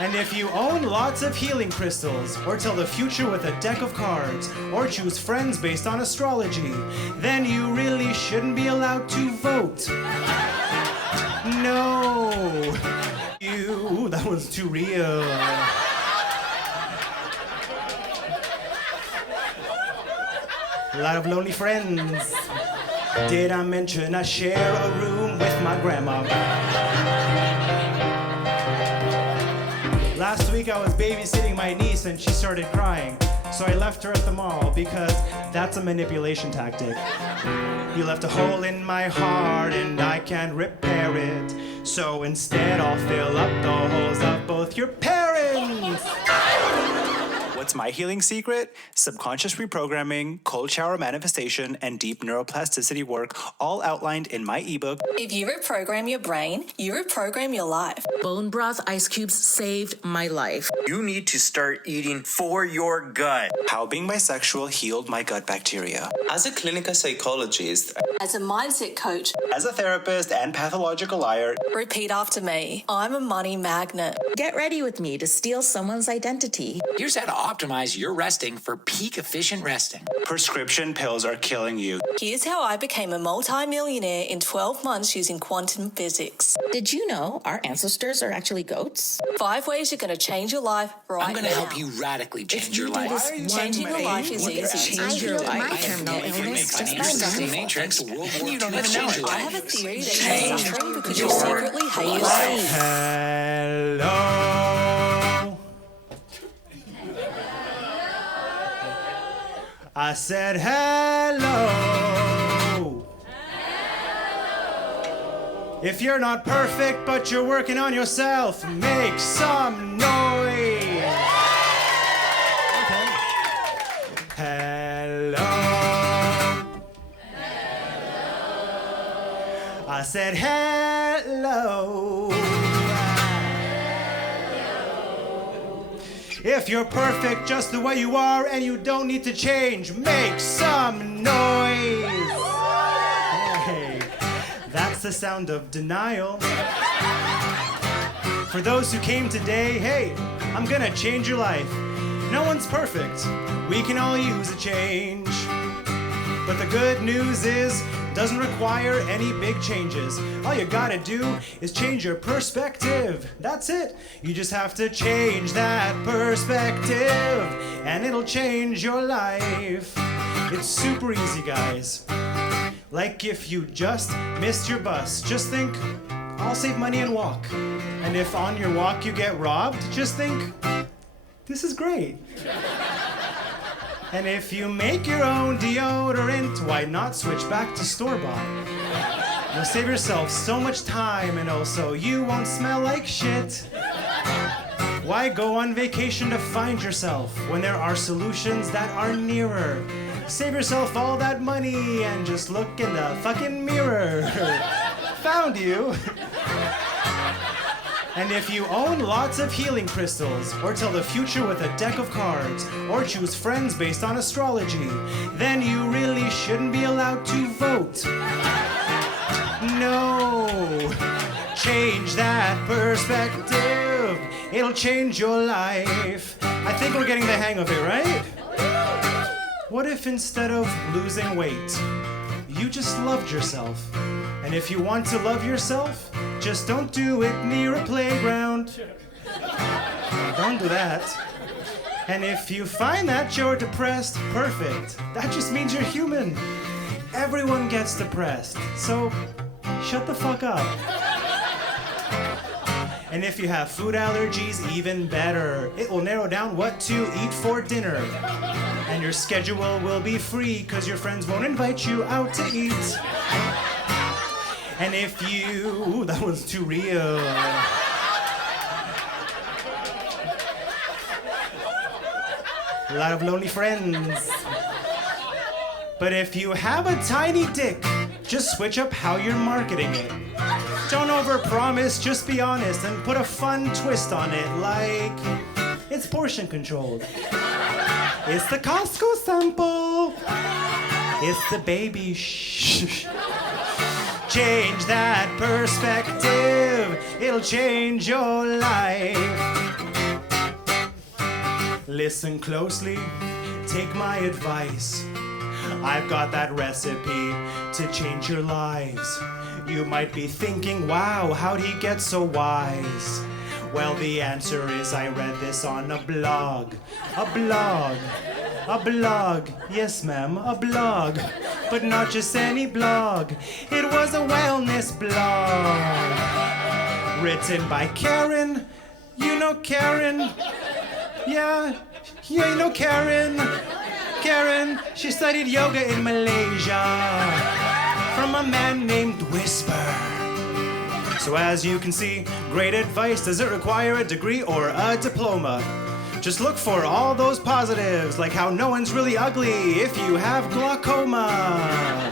And if you own lots of healing crystals, or tell the future with a deck of cards, or choose friends based on astrology, then you really shouldn't be allowed to vote. No. That was too real. A lot of lonely friends. Did I mention I share a room with my grandma? Last week I was babysitting my niece and she started crying. So I left her at the mall because that's a manipulation tactic. You left a hole in my heart and I can't repair it. So instead I'll fill up the holes of both your parents. What's my healing secret? Subconscious reprogramming, cold shower manifestation, and deep neuroplasticity work, all outlined in my ebook. If you reprogram your brain, you reprogram your life. Bone broth ice cubes saved my life. You need to start eating for your gut. How being bisexual healed my gut bacteria. As a clinical psychologist, As a mindset coach, As a therapist and pathological liar. repeat after me. I'm a money magnet. Get ready with me to steal someone's identity. Here's how to optimize your resting for peak efficient resting. Prescription pills are killing you. Here's how I became a multi-millionaire in 12 months using quantum physics. Did you know our ancestors are actually goats? 5 ways you're going to change your life right I'm going to now. help you radically change your You do life. this Changing one your way, life is you can easy. change your life. My terminal If you make illness money, just you're by stuck in the knowing. matrix. World War you don't II even know change it. your I life. have a theory that Change you're suffering because you your secretly hate life. yourself. Hello. I said hello. If you're not perfect, but you're working on yourself, make some noise. Okay. Hello. I said hello. If you're perfect just the way you are and you don't need to change, make some noise. Hey, that's the sound of denial. For those who came today, hey, I'm gonna change your life. No one's perfect. We can all use a change. But the good news is, doesn't require any big changes. All you gotta do is change your perspective. That's it. You just have to change that perspective, and it'll change your life. It's super easy, guys. Like if you just missed your bus, just think, I'll save money and walk. And if on your walk you get robbed, just think, this is great. And if you make your own deodorant, why not switch back to store-bought? You'll save yourself so much time, and also you won't smell like shit. Why go on vacation to find yourself when there are solutions that are nearer? Save yourself all that money and just look in the fucking mirror. Found you. And if you own lots of healing crystals, or tell the future with a deck of cards, or choose friends based on astrology, then you really shouldn't be allowed to vote. No. Change that perspective. It'll change your life. I think we're getting the hang of it, right? What if instead of losing weight, you just loved yourself? And if you want to love yourself, just don't do it near a playground. Don't do that. And if you find that you're depressed, perfect. That just means you're human. Everyone gets depressed, so shut the fuck up. And if you have food allergies, even better. It will narrow down what to eat for dinner. And your schedule will be free, cause your friends won't invite you out to eat. And if you... that was too real. A lot of lonely friends. But if you have a tiny dick, just switch up how you're marketing it. Don't overpromise, just be honest and put a fun twist on it, like it's portion controlled. It's the Costco sample. It's the baby shh. Change that perspective, it'll change your life. Listen closely, take my advice. I've got that recipe to change your lives. You might be thinking, wow, how'd he get so wise? Well, the answer is I read this on a blog. A blog. A blog. Yes, ma'am, a blog. But not just any blog. It was a wellness blog. Written by Karen. You know Karen? Yeah, you know Karen. Karen, she studied yoga in Malaysia from a man named Whisper. So as you can see, great advice. Does it require a degree or a diploma? Just look for all those positives, like how no one's really ugly if you have glaucoma.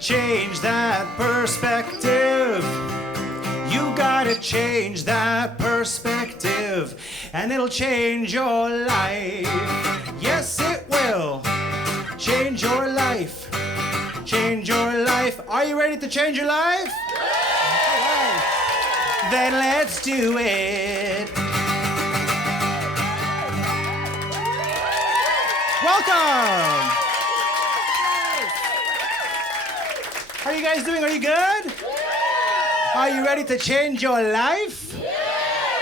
Change that perspective. You gotta change that perspective, and it'll change your life. Yes, it will. Change your life. Change your life. Are you ready to change your life? Right. Then let's do it. Welcome. How are you guys doing? Are you good? Are you ready to change your life?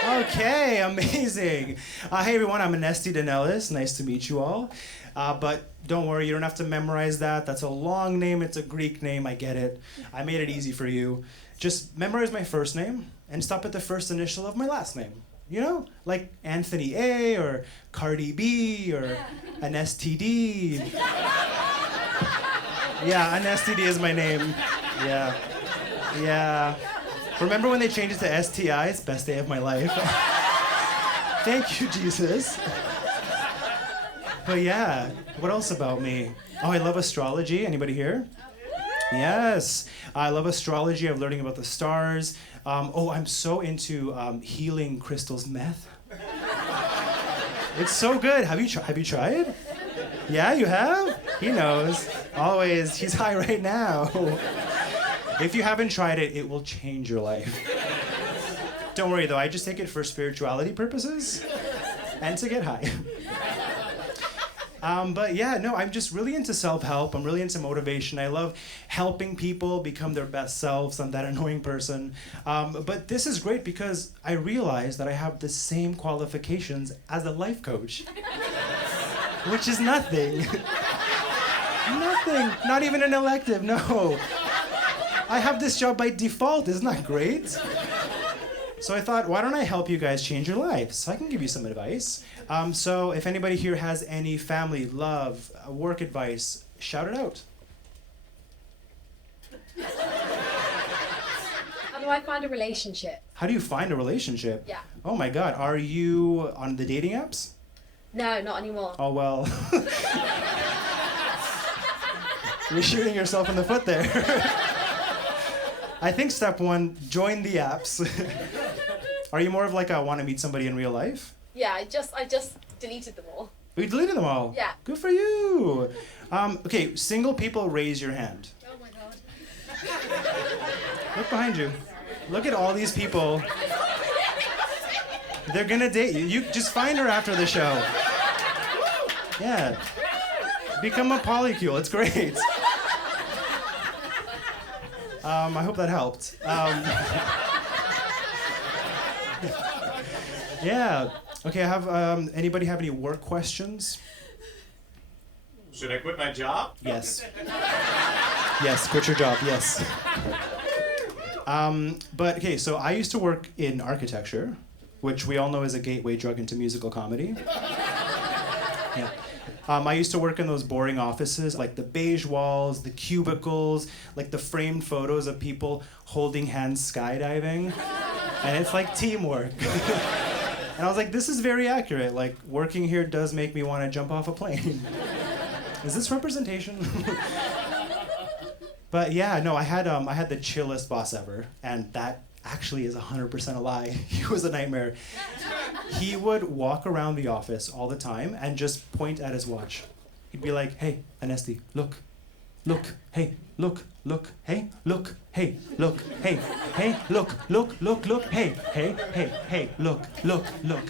Okay, amazing. Hey everyone, I'm Anesti Danelis. Nice to meet you all. But don't worry, you don't have to memorize that. That's a long name. It's a Greek name. I get it. I made it easy for you. Just memorize my first name and stop at the first initial of my last name. You know, like Anthony A or Cardi B or Anesti D. Yeah, Anesti D is my name. Yeah. Yeah. Remember when they changed it to STIs? Best day of my life. Thank you, Jesus. But yeah, what else about me? Oh, I love astrology. Anybody here? Yes. I love astrology. I'm learning about the stars. I'm so into healing crystals meth. It's so good. Have you tried? Yeah, you have? He knows. Always. He's high right now. If you haven't tried it, it will change your life. Don't worry though, I just take it for spirituality purposes and to get high. But yeah, no, I'm just really into self-help. I'm really into motivation. I love helping people become their best selves. I'm that annoying person. But this is great because I realize that I have the same qualifications as a life coach, which is nothing. Nothing. Not even an elective, no. I have this job by default. Isn't that great? So I thought, why don't I help you guys change your lives? So I can give you some advice. So if anybody here has any family, love, work advice, shout it out. How do I find a relationship? How do you find a relationship? Yeah. Oh my God, are you on the dating apps? No, not anymore. Oh well. You're shooting yourself in the foot there. I think step one, join the apps. Are you more of like a want to meet somebody in real life? Yeah, I just deleted them all. You deleted them all? Yeah. Good for you. Okay, single people, raise your hand. Oh my god. Look behind you. Look at all these people. They're gonna date you. You just find her after the show. Yeah. Become a polycule. It's great. I hope that helped. Yeah. Okay, I have, anybody have any work questions? Should I quit my job? Yes. Yes, quit your job, yes. But, okay, so I used to work in architecture, which we all know is a gateway drug into musical comedy. Yeah. I used to work in those boring offices, like the beige walls, the cubicles, like the framed photos of people holding hands skydiving. And it's like teamwork. And I was like, this is very accurate. Like, working here does make me want to jump off a plane. Is this representation? But yeah, no, I had the chillest boss ever, and that actually is 100% a lie. He was a nightmare. He would walk around the office all the time and just point at his watch. He'd be like, hey, Anesti, look, hey, look, hey, look, hey, look, hey, look, hey, hey, look, look.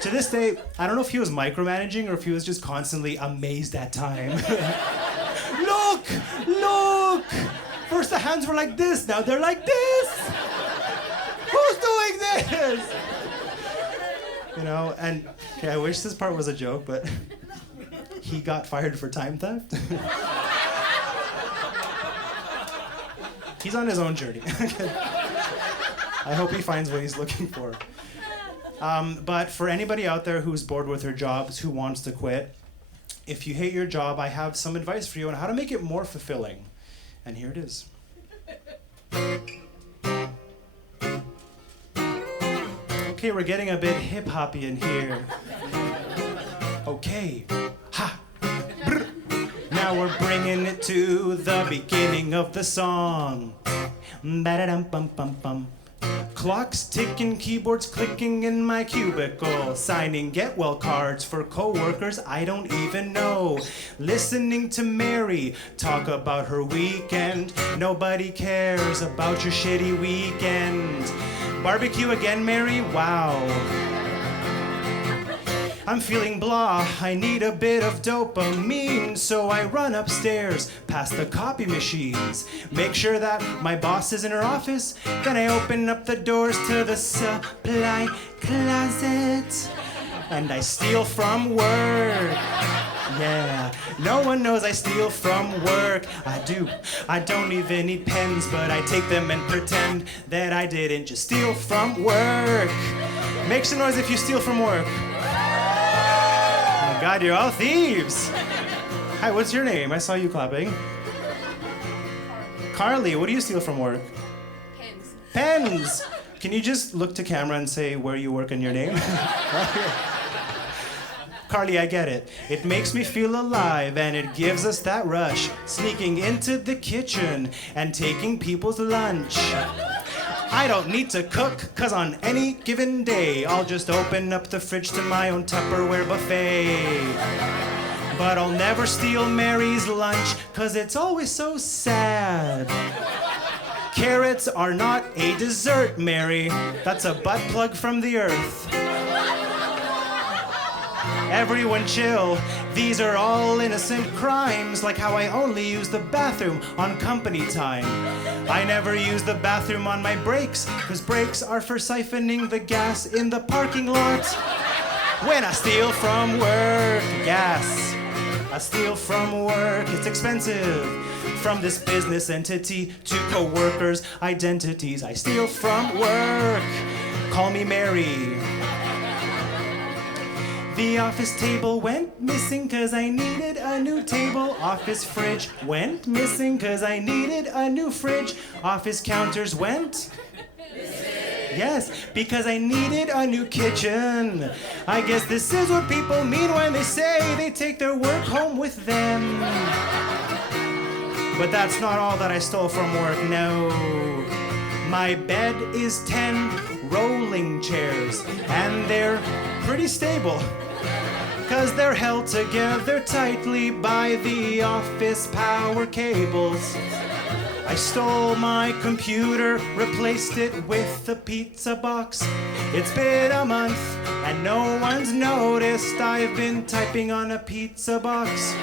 To this day, I don't know if he was micromanaging or if he was just constantly amazed at time. Look! Look! First the hands were like this, now they're like this! Who's doing this? You know, and okay, I wish this part was a joke, but he got fired for time theft. He's on his own journey. I hope he finds what he's looking for. But for anybody out there who's bored with their jobs, who wants to quit, if you hate your job, I have some advice for you on how to make it more fulfilling. And here it is. Okay, we're getting a bit hip-hoppy in here. Okay. Ha! Brr. Now we're bringing it to the beginning of the song. Ba-da-dum-bum-bum-bum. Clocks ticking, keyboards clicking in my cubicle. Signing get-well cards for co-workers I don't even know. Listening to Mary talk about her weekend. Nobody cares about your shitty weekend. Barbecue again, Mary? Wow. I'm feeling blah, I need a bit of dopamine, so I run upstairs past the copy machines. Make sure that my boss is in her office, then I open up the doors to the supply closet. And I steal from work. Yeah, no one knows I steal from work. I do. I don't even need pens, but I take them and pretend that I didn't just steal from work. Make some noise if you steal from work. Oh my God, you're all thieves. Hi, what's your name? I saw you clapping. Carly, what do you steal from work? Pens. Pens! Can you just look to camera and say where you work and your name? Carly, I get it. It makes me feel alive and it gives us that rush. Sneaking into the kitchen and taking people's lunch. I don't need to cook, cause on any given day, I'll just open up the fridge to my own Tupperware buffet. But I'll never steal Mary's lunch, cause it's always so sad. Carrots are not a dessert, Mary. That's a butt plug from the earth. Everyone chill. These are all innocent crimes, like how I only use the bathroom on company time. I never use the bathroom on my breaks, cause breaks are for siphoning the gas in the parking lot. When I steal from work, gas. I steal from work, it's expensive. From this business entity to co-workers' identities. I steal from work. Call me Mary. The office table went missing cause I needed a new table. Office fridge went missing cause I needed a new fridge. Office counters went missing. Yes, because I needed a new kitchen. I guess this is what people mean when they say they take their work home with them. But that's not all that I stole from work, no. My bed is 10 rolling chairs, and they're pretty stable. Cause they're held together tightly by the office power cables. I stole my computer, replaced it with a pizza box. It's been a month and no one's noticed I've been typing on a pizza box.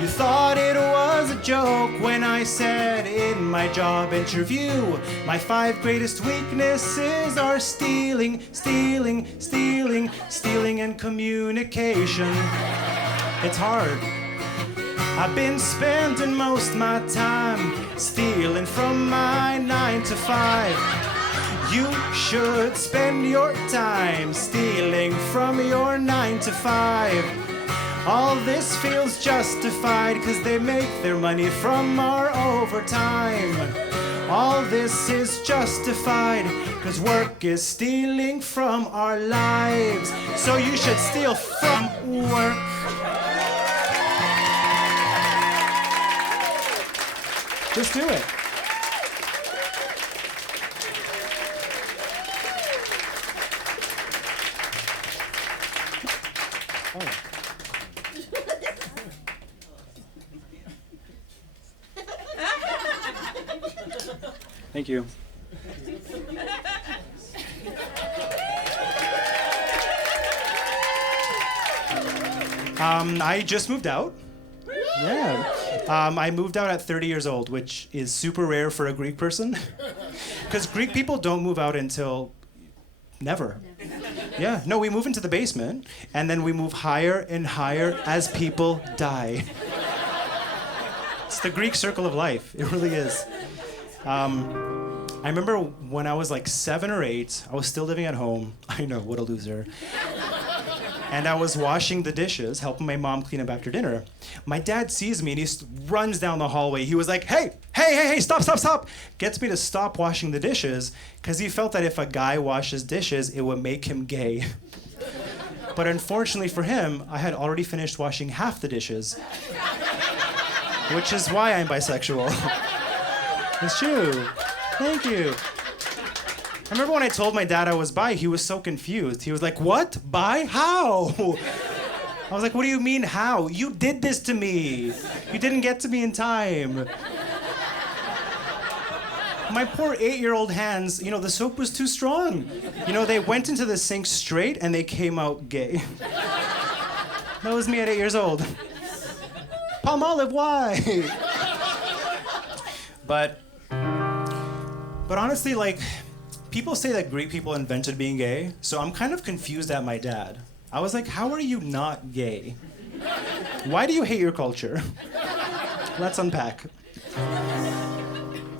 You thought it was a joke when I said in my job interview, my 5 greatest weaknesses are stealing, stealing, stealing, stealing, and communication. It's hard. I've been spending most my time stealing from my 9 to 5. You should spend your time stealing from your 9 to 5. All this feels justified cause they make their money from our overtime. All this is justified cause work is stealing from our lives. So you should steal from work. Just do it. Oh. Thank you. I just moved out. Yeah. I moved out at 30 years old, which is super rare for a Greek person. Because Greek people don't move out until never. Yeah. No, we move into the basement, and then we move higher and higher as people die. It's the Greek circle of life. It really is. I remember when I was like 7 or 8, I was still living at home. I know, what a loser. And I was washing the dishes, helping my mom clean up after dinner. My dad sees me and he runs down the hallway. He was like, hey, stop. Gets me to stop washing the dishes because he felt that if a guy washes dishes, it would make him gay. But unfortunately for him, I had already finished washing half the dishes, which is why I'm bisexual. It's true. Thank you. I remember when I told my dad I was bi, he was so confused. He was like, what? Bi? How? I was like, what do you mean, how? You did this to me. You didn't get to me in time. My poor 8-year-old hands, the soap was too strong. They went into the sink straight and they came out gay. That was me at 8 years old. Palmolive, why? But honestly, people say that Greek people invented being gay, so I'm kind of confused at my dad. I was like, how are you not gay? Why do you hate your culture? Let's unpack.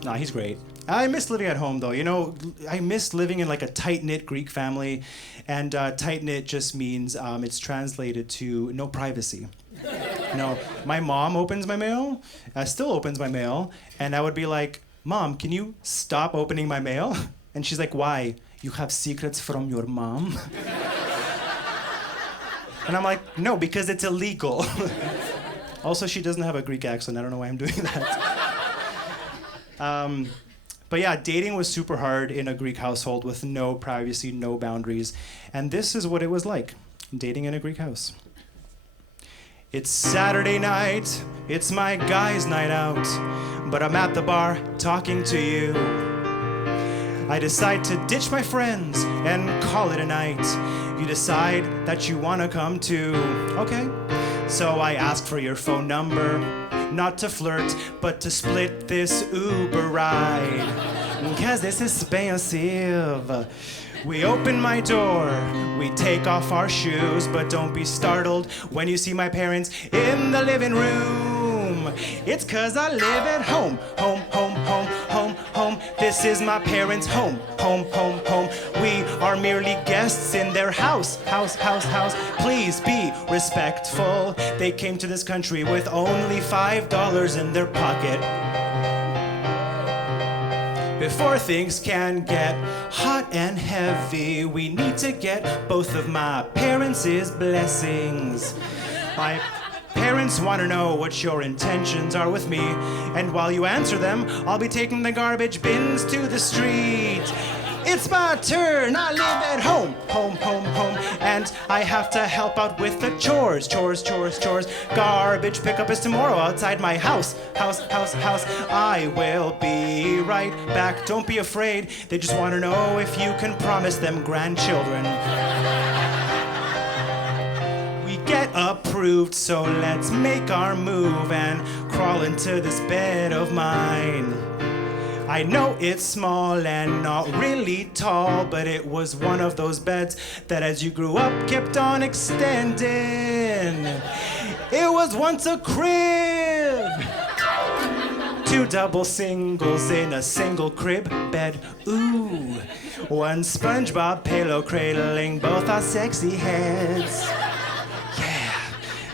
Nah, he's great. I miss living at home, though. I miss living in a tight-knit Greek family, and tight-knit just means it's translated to no privacy. My mom opens my mail, still opens my mail, and I would be like, Mom, can you stop opening my mail? And she's like, why? You have secrets from your mom? And I'm like, no, because it's illegal. Also, she doesn't have a Greek accent. I don't know why I'm doing that. But yeah, dating was super hard in a Greek household with no privacy, no boundaries. And this is what it was like, dating in a Greek house. It's Saturday night, it's my guy's night out, but I'm at the bar talking to you. I decide to ditch my friends and call it a night. You decide that you wanna come too. Okay, so I ask for your phone number, not to flirt, but to split this Uber ride. Cause it's expensive. We open my door, we take off our shoes, but don't be startled when you see my parents in the living room. It's cause I live at home, home. This is my parents' home. We are merely guests in their house. Please be respectful. They came to this country with only $5 in their pocket. Before things can get hot and heavy, we need to get both of my parents' blessings. My parents want to know what your intentions are with me, and while you answer them, I'll be taking the garbage bins to the street. It's my turn, I live at home, and I have to help out with the chores. Garbage pickup is tomorrow outside my house. I will be right back, don't be afraid. They just want to know if you can promise them grandchildren. We get approved, so let's make our move and crawl into this bed of mine. I know it's small and not really tall, but it was one of those beds that as you grew up kept on extending. It was once a crib. 2 double singles in a single crib bed. Ooh, one SpongeBob pillow cradling both our sexy heads.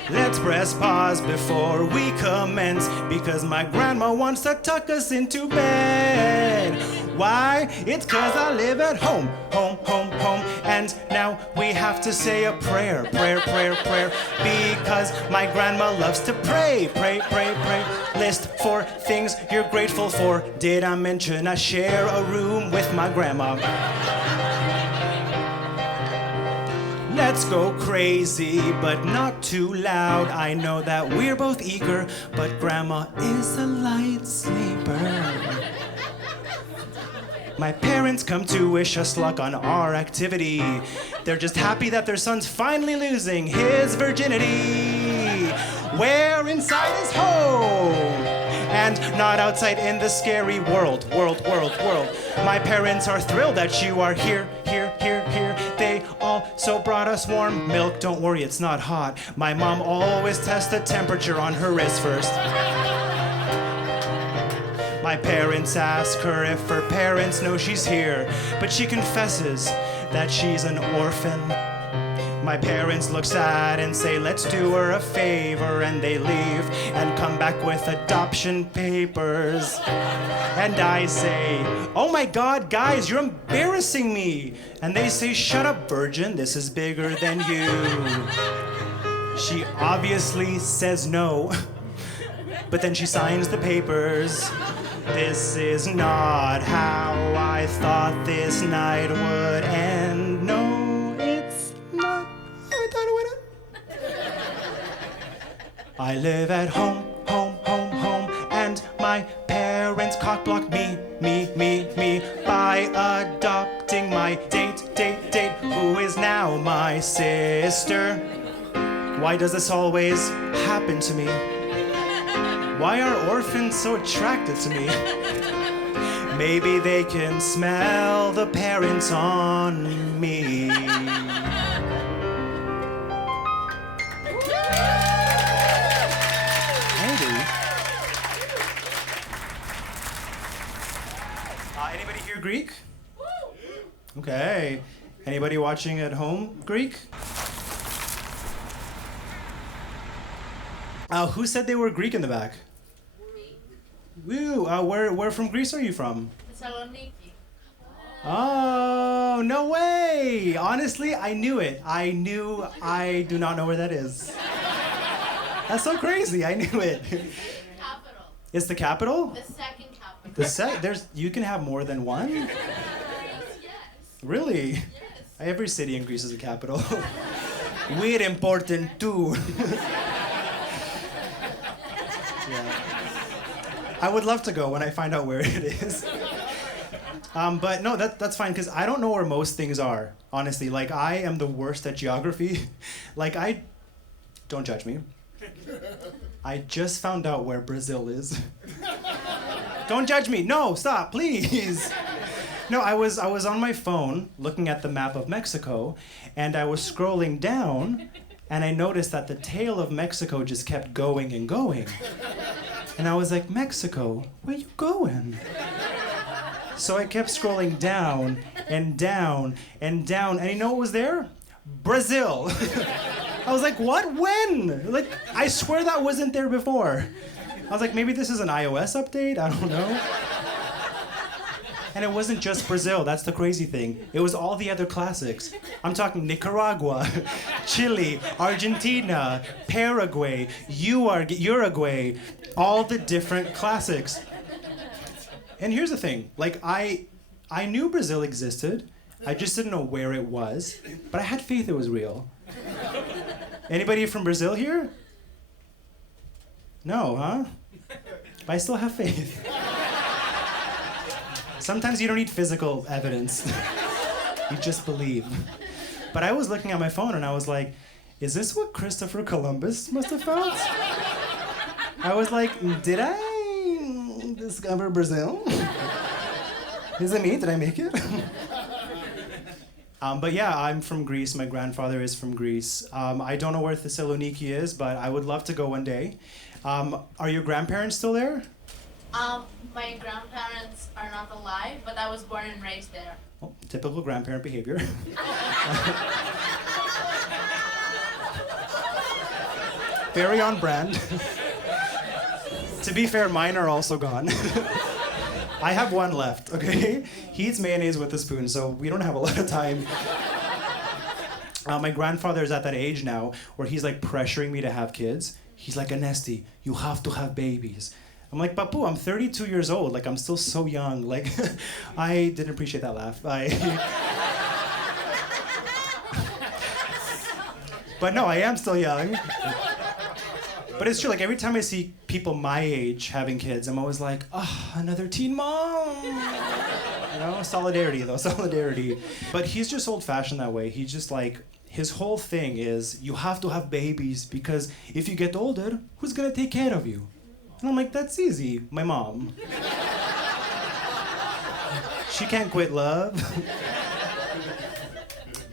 Let's press pause before we commence, because my grandma wants to tuck us into bed. Why? It's cause I live at home. And now we have to say a prayer. Because my grandma loves to pray. List 4 things you're grateful for. Did I mention I share a room with my grandma? Let's go crazy, but not too loud. I know that we're both eager, but Grandma is a light sleeper. My parents come to wish us luck on our activity. They're just happy that their son's finally losing his virginity. We're inside his home and not outside in the scary world. My parents are thrilled that you are here. They also brought us warm milk. Don't worry, it's not hot. My mom always tests the temperature on her wrist first. My parents ask her if her parents know she's here, but she confesses that she's an orphan. My parents look sad and say, let's do her a favor, and they leave and come back with adoption papers. And I say, oh my God, guys, you're embarrassing me. And they say, shut up, virgin, this is bigger than you. She obviously says no, but then she signs the papers. This is not how I thought this night would end. No, it's not how I thought it would end. I live at home, and my parents cockblocked me, by adopting my date, who is now my sister. Why does this always happen to me? Why are orphans so attracted to me? Maybe they can smell the parents on me. Anybody here Greek? Okay. Anybody watching at home Greek? Who said they were Greek in the back? Woo! Where from Greece are you from? Thessaloniki. Oh, no way! Honestly, I knew it. I do not know where that is. That's so crazy. I knew it. Capital. It's the capital? The second capital. You can have more than one? Yes. Really? Yes. Every city in Greece is a capital. We're important too. Yeah. I would love to go when I find out where it is. But no, that's fine, because I don't know where most things are, honestly. Like, I am the worst at geography. Don't judge me. I just found out where Brazil is. Don't judge me. No, stop, please. No, I was on my phone looking at the map of Mexico, and I was scrolling down, and I noticed that the tail of Mexico just kept going and going. And I was like, Mexico, where you going? So I kept scrolling down and down and down, and you know what was there? Brazil. I was like, what? When? Like, I swear that wasn't there before. I was like, maybe this is an iOS update? I don't know. And it wasn't just Brazil, that's the crazy thing. It was all the other classics. I'm talking Nicaragua, Chile, Argentina, Paraguay, Uruguay, all the different classics. And here's the thing, like, I knew Brazil existed, I just didn't know where it was, but I had faith it was real. Anybody from Brazil here? No, huh? But I still have faith. Sometimes you don't need physical evidence. You just believe. But I was looking at my phone and I was like, is this what Christopher Columbus must have felt? I was like, did I discover Brazil? Is it me? Did I make it? But yeah, I'm from Greece. My grandfather is from Greece. I don't know where Thessaloniki is, but I would love to go one day. Are your grandparents still there? My grandparents are not alive, but I was born and raised there. Oh, typical grandparent behavior. Very on brand. To be fair, mine are also gone. I have one left, okay? He eats mayonnaise with a spoon, so we don't have a lot of time. My grandfather is at that age now where he's like pressuring me to have kids. He's like, Anesti, you have to have babies. I'm like, Papu, I'm 32 years old. Like, I'm still so young. Like, I didn't appreciate that laugh. But no, I am still young. But it's true, like, every time I see people my age having kids, I'm always like, oh, another teen mom. You know, solidarity though, solidarity. But he's just old-fashioned that way. He's just like, his whole thing is, you have to have babies because if you get older, who's gonna take care of you? And I'm like, that's easy, my mom. She can't quit love.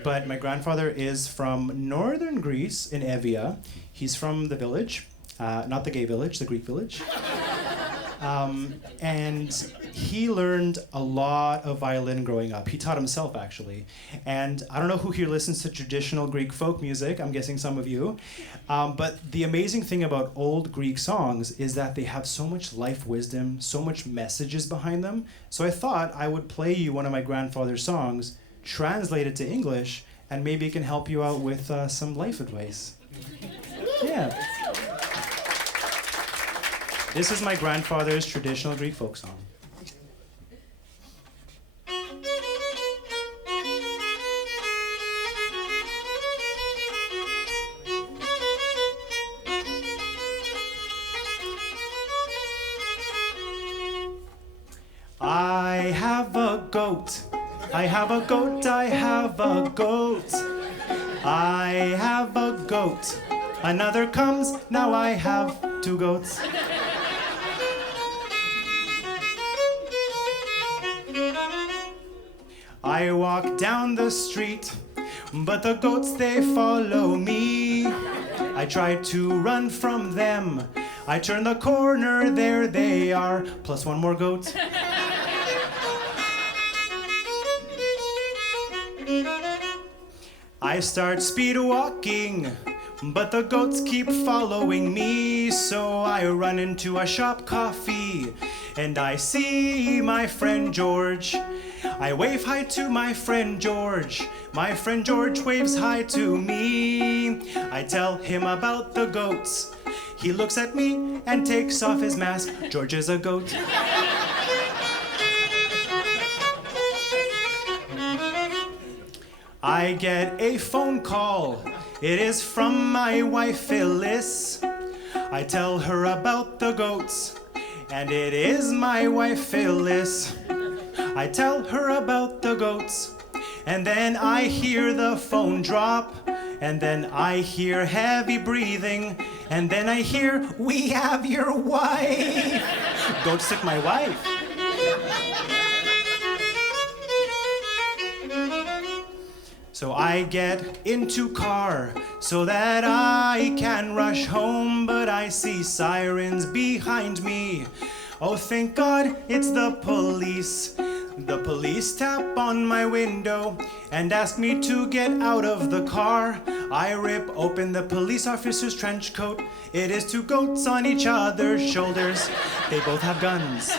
But my grandfather is from northern Greece in Evia. He's from the village, not the gay village, the Greek village. And he learned a lot of violin growing up. He taught himself, actually. And I don't know who here listens to traditional Greek folk music. I'm guessing some of you. But the amazing thing about old Greek songs is that they have so much life wisdom, so much messages behind them. So I thought I would play you one of my grandfather's songs, translate it to English, and maybe it can help you out with some life advice. Yeah. This is my grandfather's traditional Greek folk song. I have a goat. I have a goat. I have a goat. I have a goat. Another comes. Now I have 2 goats. I walk down the street, but the goats, they follow me. I try to run from them. I turn the corner, there they are, plus 1 more goat. I start speed walking, but the goats keep following me. So I run into a shop coffee, and I see my friend George. I wave hi to my friend George. My friend George waves hi to me. I tell him about the goats. He looks at me and takes off his mask. George is a goat. I get a phone call. It is from my wife Phyllis. I tell her about the goats, and it is my wife Phyllis. I tell her about the goats, and then I hear the phone drop, and then I hear heavy breathing, and then I hear, we have your wife. Goats took my wife. So I get into car so that I can rush home, but I see sirens behind me. Oh, thank God it's the police. The police tap on my window and ask me to get out of the car. I rip open the police officer's trench coat. It is 2 goats on each other's shoulders. They both have guns.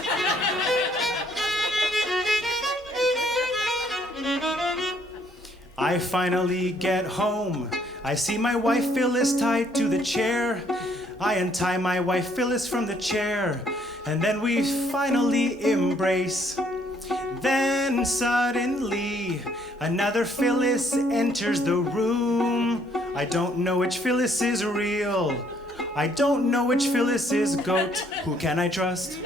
I finally get home. I see my wife Phyllis tied to the chair. I untie my wife Phyllis from the chair, and then we finally embrace. Then suddenly, another Phyllis enters the room. I don't know which Phyllis is real. I don't know which Phyllis is goat. Who can I trust?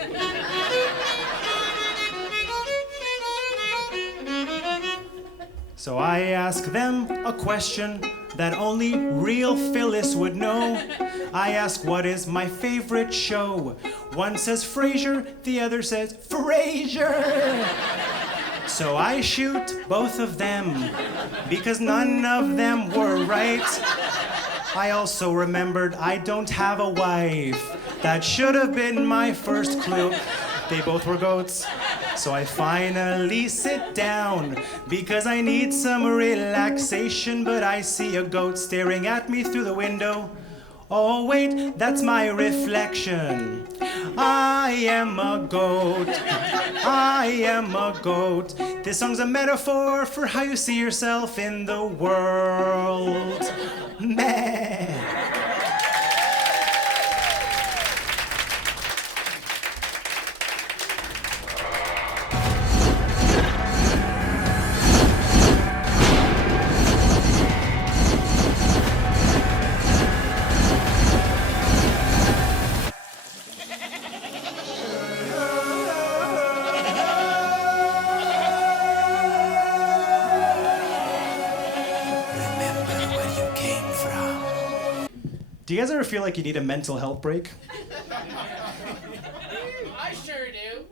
So I ask them a question that only real Phyllis would know. I ask, what is my favorite show? One says Frasier, the other says Frasier. So I shoot both of them because none of them were right. I also remembered I don't have a wife. That should have been my first clue. They both were goats. So I finally sit down because I need some relaxation, but I see a goat staring at me through the window. Oh wait, that's my reflection. I am a goat. I am a goat. This song's a metaphor for how you see yourself in the world. Meh. Do you guys ever feel like you need a mental health break? I sure do.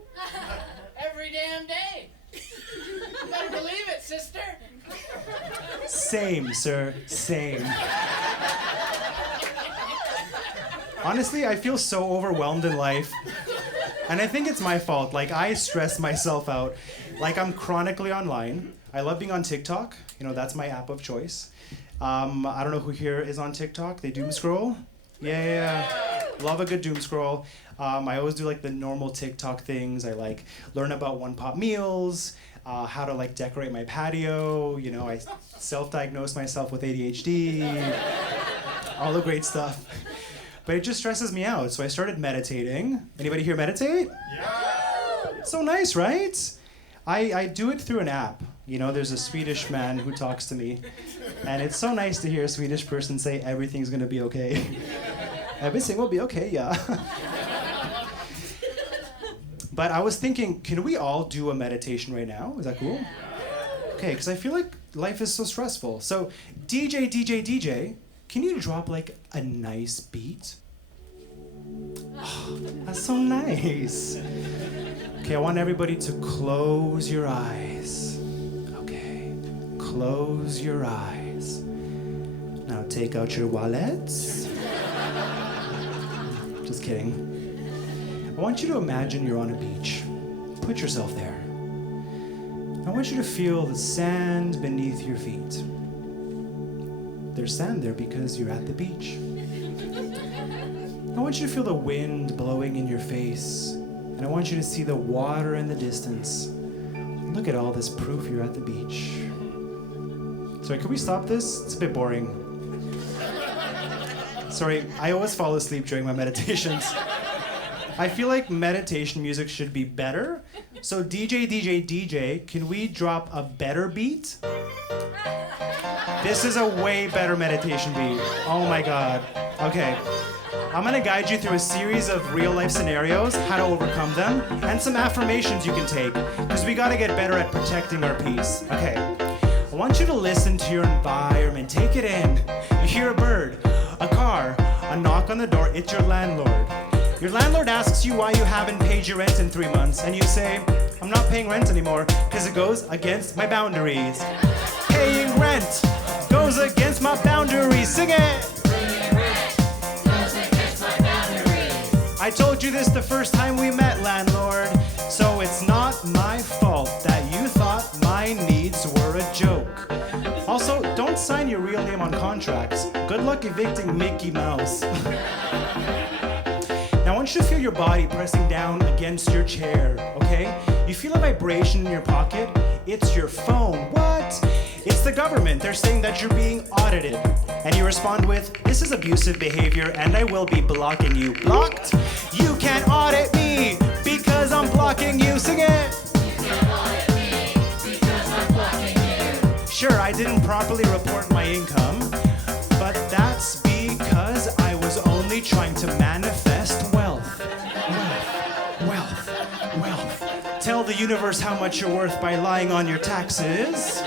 Every damn day. You better believe it, sister. Same, sir. Same. Honestly, I feel so overwhelmed in life. And I think it's my fault. Like, I stress myself out. Like, I'm chronically online. I love being on TikTok. You know, that's my app of choice. I don't know who here is on TikTok. They doom scroll? Yeah. Love a good doom scroll. I always do like the normal TikTok things. I like learn about one pot meals, how to like decorate my patio. You know, I self-diagnose myself with ADHD, all the great stuff. But it just stresses me out. So I started meditating. Anybody here meditate? Yeah. It's so nice, right? I do it through an app. You know, there's a Swedish man who talks to me. And it's so nice to hear a Swedish person say everything's gonna be okay. Everything will be okay, yeah. But I was thinking, can we all do a meditation right now? Is that cool? Okay, because I feel like life is so stressful. So DJ, can you drop like a nice beat? Oh, that's so nice. Okay, I want everybody to close your eyes. Okay, close your eyes. Now take out your wallets. Just kidding. I want you to imagine you're on a beach. Put yourself there. I want you to feel the sand beneath your feet. There's sand there because you're at the beach. I want you to feel the wind blowing in your face. And I want you to see the water in the distance. Look at all this proof you're at the beach. Sorry, can we stop this? It's a bit boring. Sorry, I always fall asleep during my meditations. I feel like meditation music should be better. So DJ, can we drop a better beat? This is a way better meditation beat. Oh my God. Okay. I'm gonna guide you through a series of real life scenarios, how to overcome them, and some affirmations you can take, because we gotta get better at protecting our peace. Okay. I want you to listen to your environment. Take it in. You hear a bird, a car, a knock on the door. It's your landlord. Your landlord asks you why you haven't paid your rent in 3 months, and you say, I'm not paying rent anymore because it goes against my boundaries. Paying rent goes against my boundaries. Sing it! Paying rent goes against my boundaries. I told you this the first time we met, landlord, so it's not my fault that you thought my needs were a joke. Also, don't sign your real name on contracts. Good luck evicting Mickey Mouse. Now I want you to feel your body pressing down against your chair, okay? You feel a vibration in your pocket? It's your phone. What? It's the government. They're saying that you're being audited. And you respond with, this is abusive behavior and I will be blocking you. Blocked? You can't audit me because I'm blocking you. Sing it! You can't audit me because I'm blocking you. Sure, I didn't properly report my income, but that's because I was only trying to manifest wealth. Wealth. Tell the universe how much you're worth by lying on your taxes.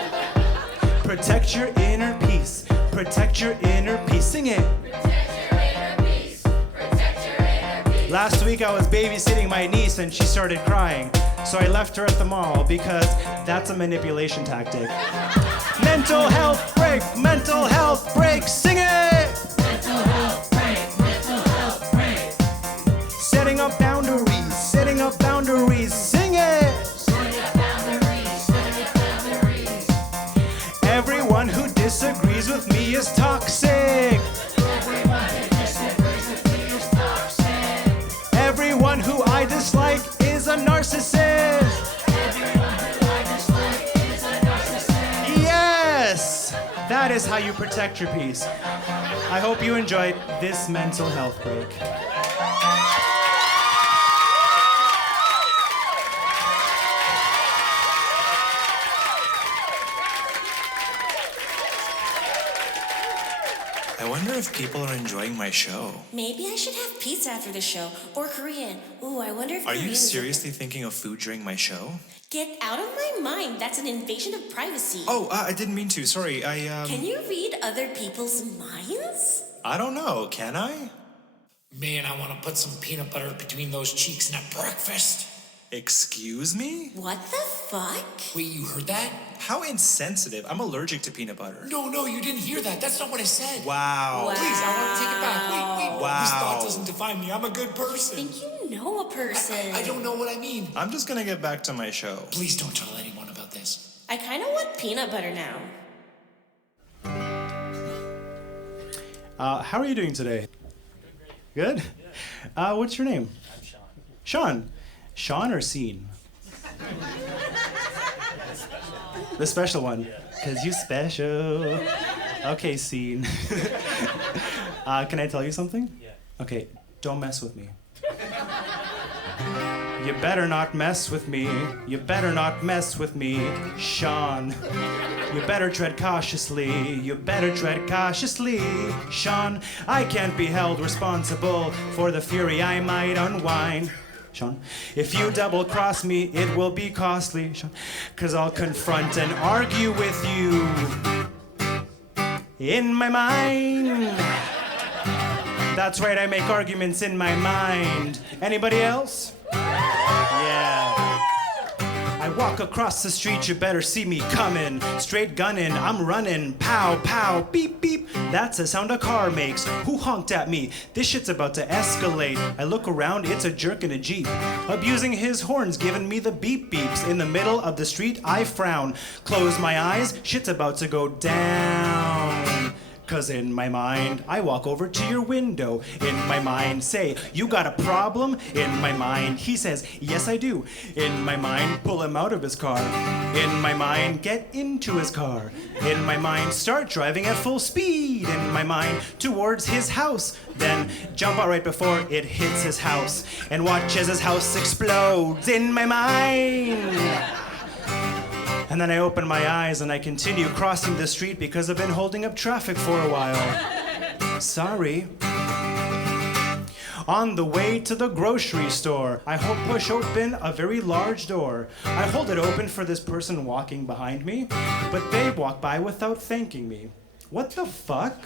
Protect your inner peace. Protect your inner peace. Sing it. Protect your inner peace. Protect your inner peace. Last week I was babysitting my niece and she started crying. So I left her at the mall because that's a manipulation tactic. Mental health break. Mental health break. Sing it. Mental health break. Mental health break. Setting up boundaries. Setting up boundaries. Sing it. Setting up boundaries. Setting up boundaries. Everyone who disagrees with me is toxic. Everyone who disagrees with me is toxic. Everyone who I dislike is a narcissist. Everyone who I dislike is a narcissist. Yes! That is how you protect your peace. I hope you enjoyed this mental health break. I wonder if people are enjoying my show. Maybe I should have pizza after the show, or Korean. Ooh, I wonder if Are you Koreans seriously thinking of food during my show? Get out of my mind. That's an invasion of privacy. Oh, I didn't mean to. Sorry, Can you read other people's minds? I don't know, can I? Man, I want to put some peanut butter between those cheeks and at breakfast. Excuse me? What the fuck? Wait, you heard that? How insensitive. I'm allergic to peanut butter. No, you didn't hear that. That's not what I said. Wow. Please, I want to take it back. Wait. Wow. This thought doesn't define me. I'm a good person. I think you know a person. I don't know what I mean. I'm just gonna get back to my show. Please don't tell anyone about this. I kind of want peanut butter now. How are you doing today? Good? What's your name? I'm Sean. Sean. Sean or Scene? The special one. Because you special. Okay, Scene. Can I tell you something? Yeah. Okay, don't mess with me. You better not mess with me. You better not mess with me, Sean. You better tread cautiously. You better tread cautiously, Sean. I can't be held responsible for the fury I might unwind. Sean, if you double cross me, it will be costly, Sean, 'cause I'll confront and argue with you in my mind. That's right, I make arguments in my mind. Anybody else? Yeah. I walk across the street, you better see me coming. Straight gunning, I'm running. Pow, pow, beep, beep. That's the sound a car makes. Who honked at me? This shit's about to escalate. I look around, it's a jerk in a Jeep. Abusing his horns, giving me the beep beeps. In the middle of the street, I frown. Close my eyes, shit's about to go down. 'Cause in my mind, I walk over to your window. In my mind, say, you got a problem? In my mind, he says, yes I do. In my mind, pull him out of his car. In my mind, get into his car. In my mind, start driving at full speed. In my mind, towards his house. Then jump out right before it hits his house. And watch as his house explodes. In my mind. And then I open my eyes and I continue crossing the street because I've been holding up traffic for a while. Sorry. On the way to the grocery store, I push open a very large door. I hold it open for this person walking behind me, but they walk by without thanking me. What the fuck?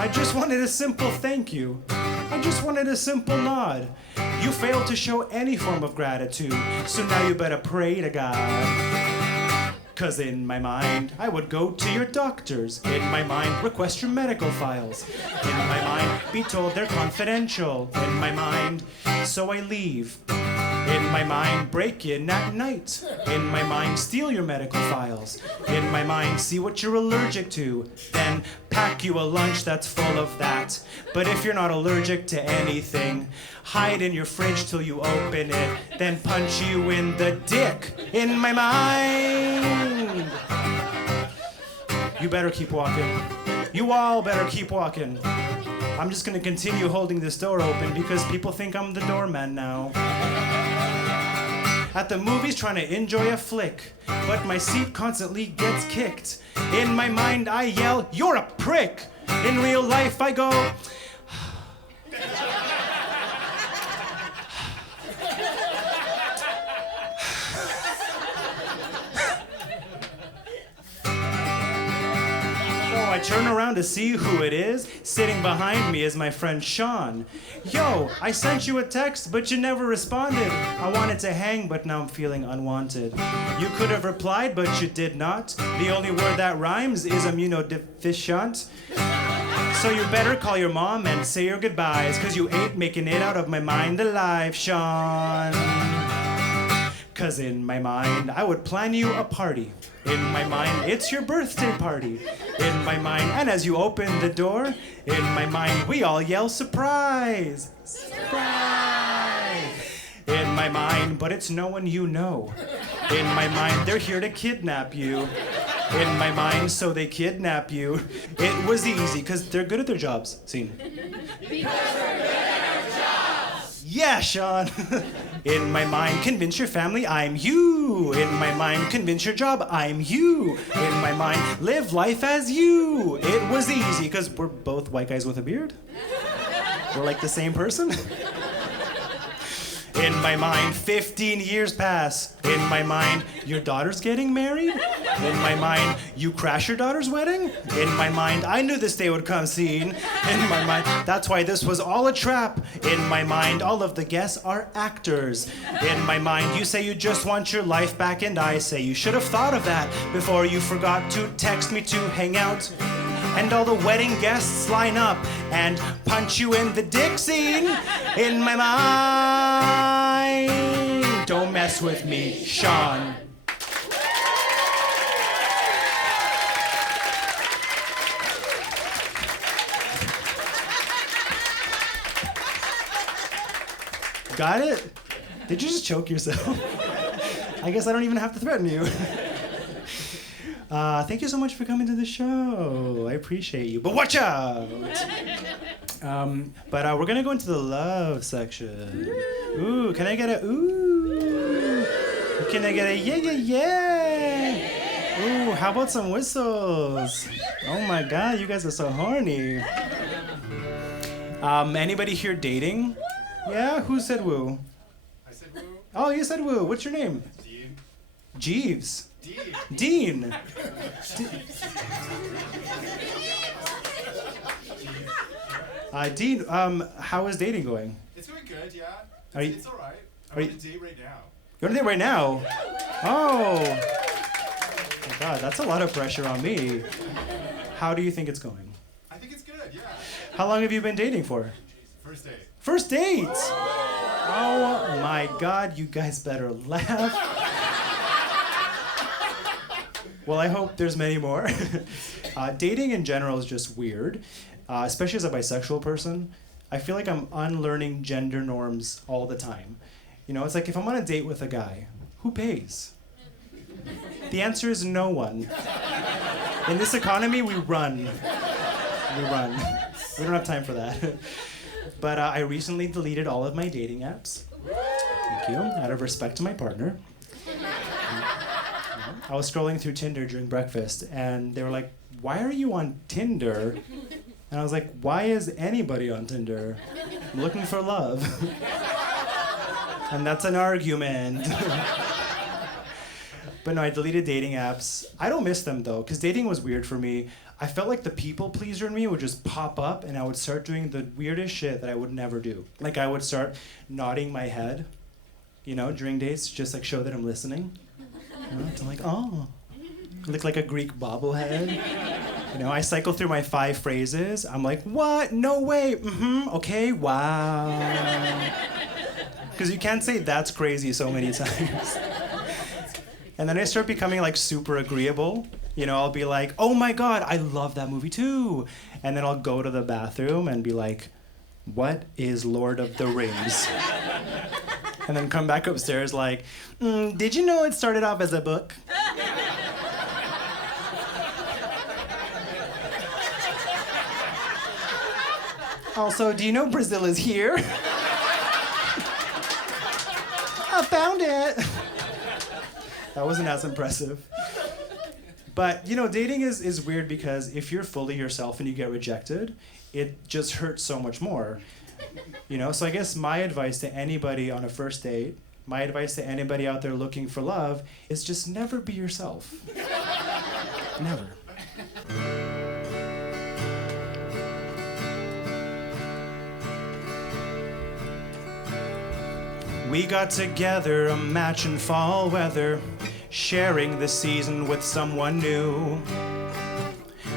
I just wanted a simple thank you. I just wanted a simple nod. You failed to show any form of gratitude, so now you better pray to God. 'Cause in my mind, I would go to your doctors. In my mind, request your medical files. In my mind, be told they're confidential. In my mind, so I leave. In my mind, break in at night. In my mind, steal your medical files. In my mind, see what you're allergic to. Then pack you a lunch that's full of that. But if you're not allergic to anything, hide in your fridge till you open it. Then punch you in the dick. In my mind. You better keep walking. You all better keep walking. I'm just gonna continue holding this door open because people think I'm the doorman now. At the movies trying to enjoy a flick, but my seat constantly gets kicked. In my mind I yell, you're a prick. In real life I go, I turn around to see who it is. Sitting behind me is my friend Sean. Yo, I sent you a text, but you never responded. I wanted to hang, but now I'm feeling unwanted. You could have replied, but you did not. The only word that rhymes is immunodeficient. So you better call your mom and say your goodbyes, 'cause you ain't making it out of my mind alive, Sean. 'Cause in my mind, I would plan you a party. In my mind, it's your birthday party. In my mind, and as you open the door, in my mind, we all yell surprise. Surprise! In my mind, but it's no one you know. In my mind, they're here to kidnap you. In my mind, so they kidnap you. It was easy, 'cause they're good at their jobs. Scene. Because we're good at our jobs. Yeah, Sean. In my mind, convince your family I'm you. In my mind, convince your job I'm you. In my mind, live life as you. It was easy, because we're both white guys with a beard. We're like the same person. In my mind, 15 years pass. In my mind, your daughter's getting married. In my mind, you crash your daughter's wedding. In my mind, I knew this day would come soon. In my mind, that's why this was all a trap. In my mind, all of the guests are actors. In my mind, you say you just want your life back, and I say you should have thought of that before you forgot to text me to hang out. And all the wedding guests line up and punch you in the dick scene. In my mind, don't mess with me, Sean. Got it? Did you just choke yourself? I guess I don't even have to threaten you. Thank you so much for coming to the show. I appreciate you. But watch out! But we're gonna go into the love section. Ooh, can I get a ooh? Can I get a yeah, yeah, yeah? Ooh, how about some whistles? Oh my God, you guys are so horny. Anybody here dating? Yeah, who said woo? I said woo. Oh, you said woo. What's your name? Dean. Jeeves. Dean. Dean. Dean, how is dating going? It's going good, yeah. Are you- It's all right. are I'm you- on a date right now. You're on a date right now? Oh. My God, that's a lot of pressure on me. How do you think it's going? I think it's good, yeah. How long have you been dating for? First date. First date! Oh my God, you guys better laugh. Well, I hope there's many more. Dating in general is just weird, especially as a bisexual person. I feel like I'm unlearning gender norms all the time. You know, it's like if I'm on a date with a guy, who pays? The answer is no one. In this economy, we run. We run. We don't have time for that. But I recently deleted all of my dating apps. Thank you. Out of respect to my partner. I was scrolling through Tinder during breakfast, and they were like, "Why are you on Tinder?" And I was like, "Why is anybody on Tinder? I'm looking for love." And that's an argument. But no, I deleted dating apps. I don't miss them though, because dating was weird for me. I felt like the people pleaser in me would just pop up, and I would start doing the weirdest shit that I would never do. Like I would start nodding my head, you know, during dates, just like show that I'm listening. You know, I'm like, oh, look like a Greek bobblehead. You know, I cycle through my 5 phrases. I'm like, what? No way. Mm-hmm. Okay. Wow. Because you can't say that's crazy so many times. And then I start becoming like super agreeable. You know, I'll be like, oh my God, I love that movie too. And then I'll go to the bathroom and be like, what is Lord of the Rings? And then come back upstairs like, did you know it started off as a book? Also, do you know Brazil is here? I found it. That wasn't as impressive. But, you know, dating is weird because if you're fully yourself and you get rejected, it just hurts so much more. You know, so I guess my advice to anybody on a first date, my advice to anybody out there looking for love is just never be yourself. Never. We got together a match in fall weather, sharing the season with someone new.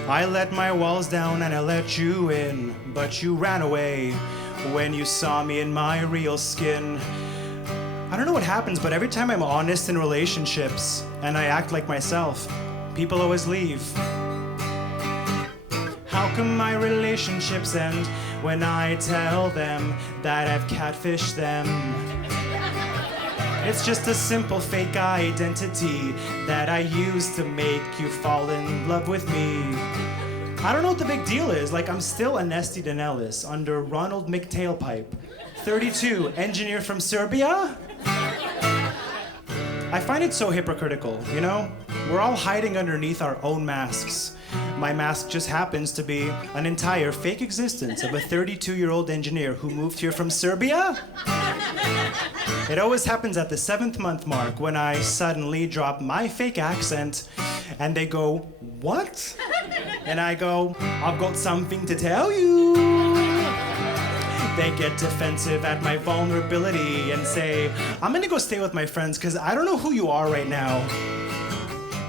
I let my walls down and I let you in, but you ran away when you saw me in my real skin. I don't know what happens, but every time I'm honest in relationships and I act like myself, people always leave. How come my relationships end when I tell them that I've catfished them? It's just a simple fake identity that I use to make you fall in love with me. I don't know what the big deal is. Like, I'm still Anesti Danelis under Ronald McTailpipe, 32, engineer from Serbia. I find it so hypocritical, you know? We're all hiding underneath our own masks. My mask just happens to be an entire fake existence of a 32-year-old engineer who moved here from Serbia. It always happens at the 7th month mark when I suddenly drop my fake accent and they go, "What?" And I go, "I've got something to tell you." They get defensive at my vulnerability and say, "I'm gonna go stay with my friends because I don't know who you are right now."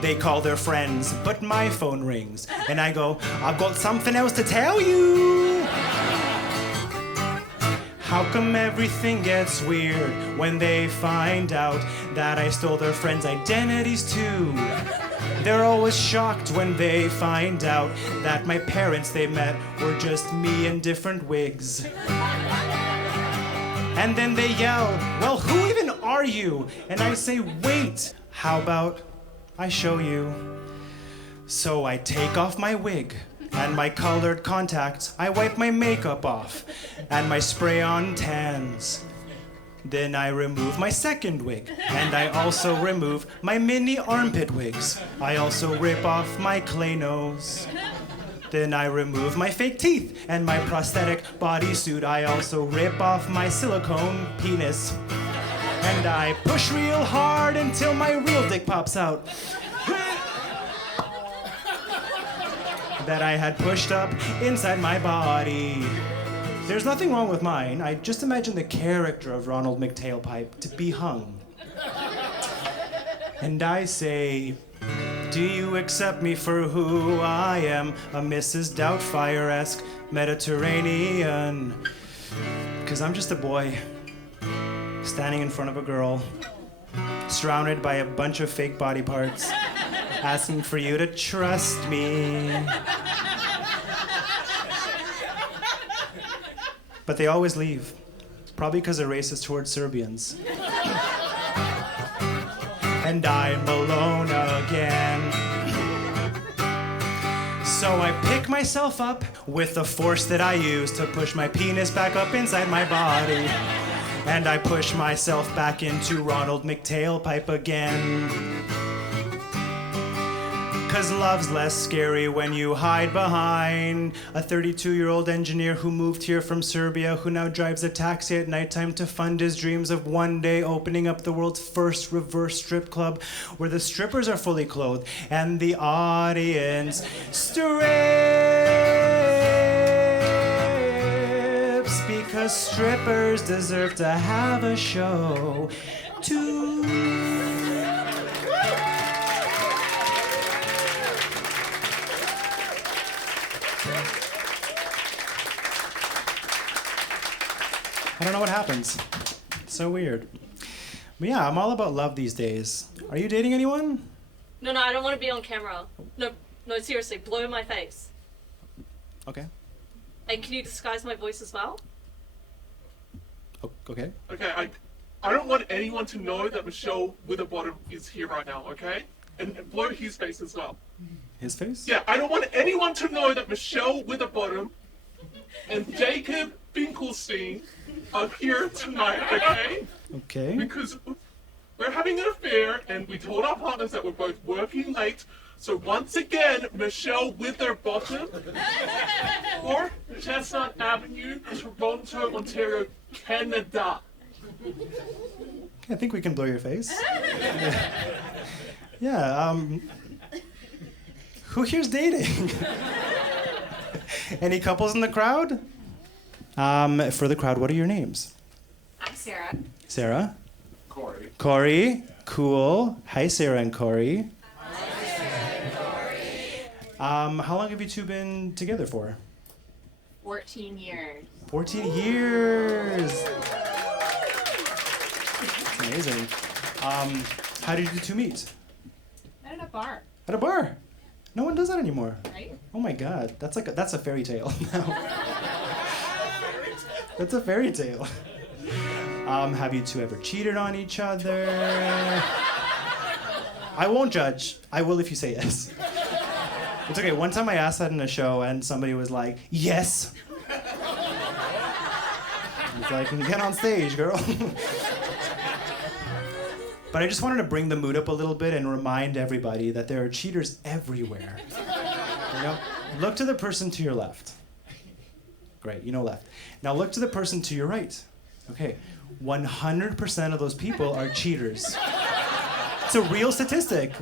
They call their friends, but my phone rings and I go, "I've got something else to tell you." How come everything gets weird when they find out that I stole their friends' identities too? They're always shocked when they find out that my parents they met were just me in different wigs. And then they yell, "Well, who even are you?" And I say, "Wait, how about I show you?" So I take off my wig and my colored contacts, I wipe my makeup off and my spray-on tans. Then I remove my second wig and I also remove my mini armpit wigs. I also rip off my clay nose. Then I remove my fake teeth and my prosthetic bodysuit. I also rip off my silicone penis. And I push real hard until my real dick pops out. That I had pushed up inside my body. There's nothing wrong with mine. I just imagine the character of Ronald McTailpipe to be hung. And I say, "Do you accept me for who I am? A Mrs. Doubtfire-esque Mediterranean?" 'Cause I'm just a boy standing in front of a girl, surrounded by a bunch of fake body parts, asking for you to trust me. But they always leave, probably because they're racist towards Serbians. And I'm alone again. So I pick myself up with the force that I use to push my penis back up inside my body. And I push myself back into Ronald McTailpipe again. 'Cause love's less scary when you hide behind a 32-year-old engineer who moved here from Serbia, who now drives a taxi at nighttime to fund his dreams of one day opening up the world's first reverse strip club where the strippers are fully clothed and the audience strips, because strippers deserve to have a show too. I don't know what happens. So weird. But yeah, I'm all about love these days. Are you dating anyone? No, I don't want to be on camera. No, seriously, blow my face. Okay. And can you disguise my voice as well? Okay. Okay, I don't want anyone to know that Michelle Witherbottom is here right now, okay? And blow his face as well. His face? Yeah, I don't want anyone to know that Michelle Witherbottom and Jacob Finkelstein are here tonight, okay? Okay. Because we're having an affair and we told our partners that we're both working late. So once again, Michelle Witherbottom, 4 Chestnut Avenue, Toronto, Ontario, Canada. I think we can blow your face. Yeah, who here's dating? Any couples in the crowd? For the crowd, what are your names? I'm Sarah. Sarah? Corey. Corey, cool. Hi, Sarah and Corey. Hi, Sarah and Corey. How long have you two been together for? 14 years. 14 years. That's amazing. How did you two meet? At a bar. At a bar. No one does that anymore. Right? Oh my God, that's a fairy tale now. That's a fairy tale. Have you two ever cheated on each other? I won't judge. I will if you say yes. It's okay. One time I asked that in a show and somebody was like, "Yes." It's like, "Get on stage, girl." But I just wanted to bring the mood up a little bit and remind everybody that there are cheaters everywhere. You know? Look to the person to your left. Great, you know left. Now look to the person to your right. Okay, 100% of those people are cheaters. It's a real statistic,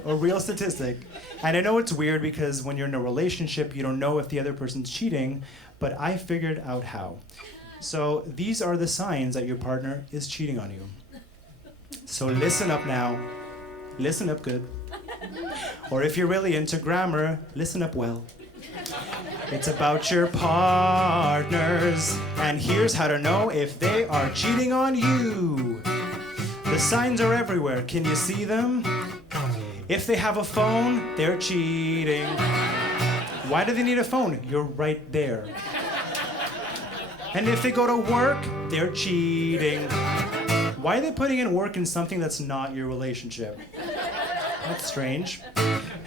And I know it's weird because when you're in a relationship, you don't know if the other person's cheating, but I figured out how. So these are the signs that your partner is cheating on you. So listen up now. Listen up good. Or if you're really into grammar, listen up well. It's about your partners, and here's how to know if they are cheating on you. The signs are everywhere. Can you see them? If they have a phone, they're cheating. Why do they need a phone? You're right there. And if they go to work, they're cheating. Why are they putting in work in something that's not your relationship? That's strange.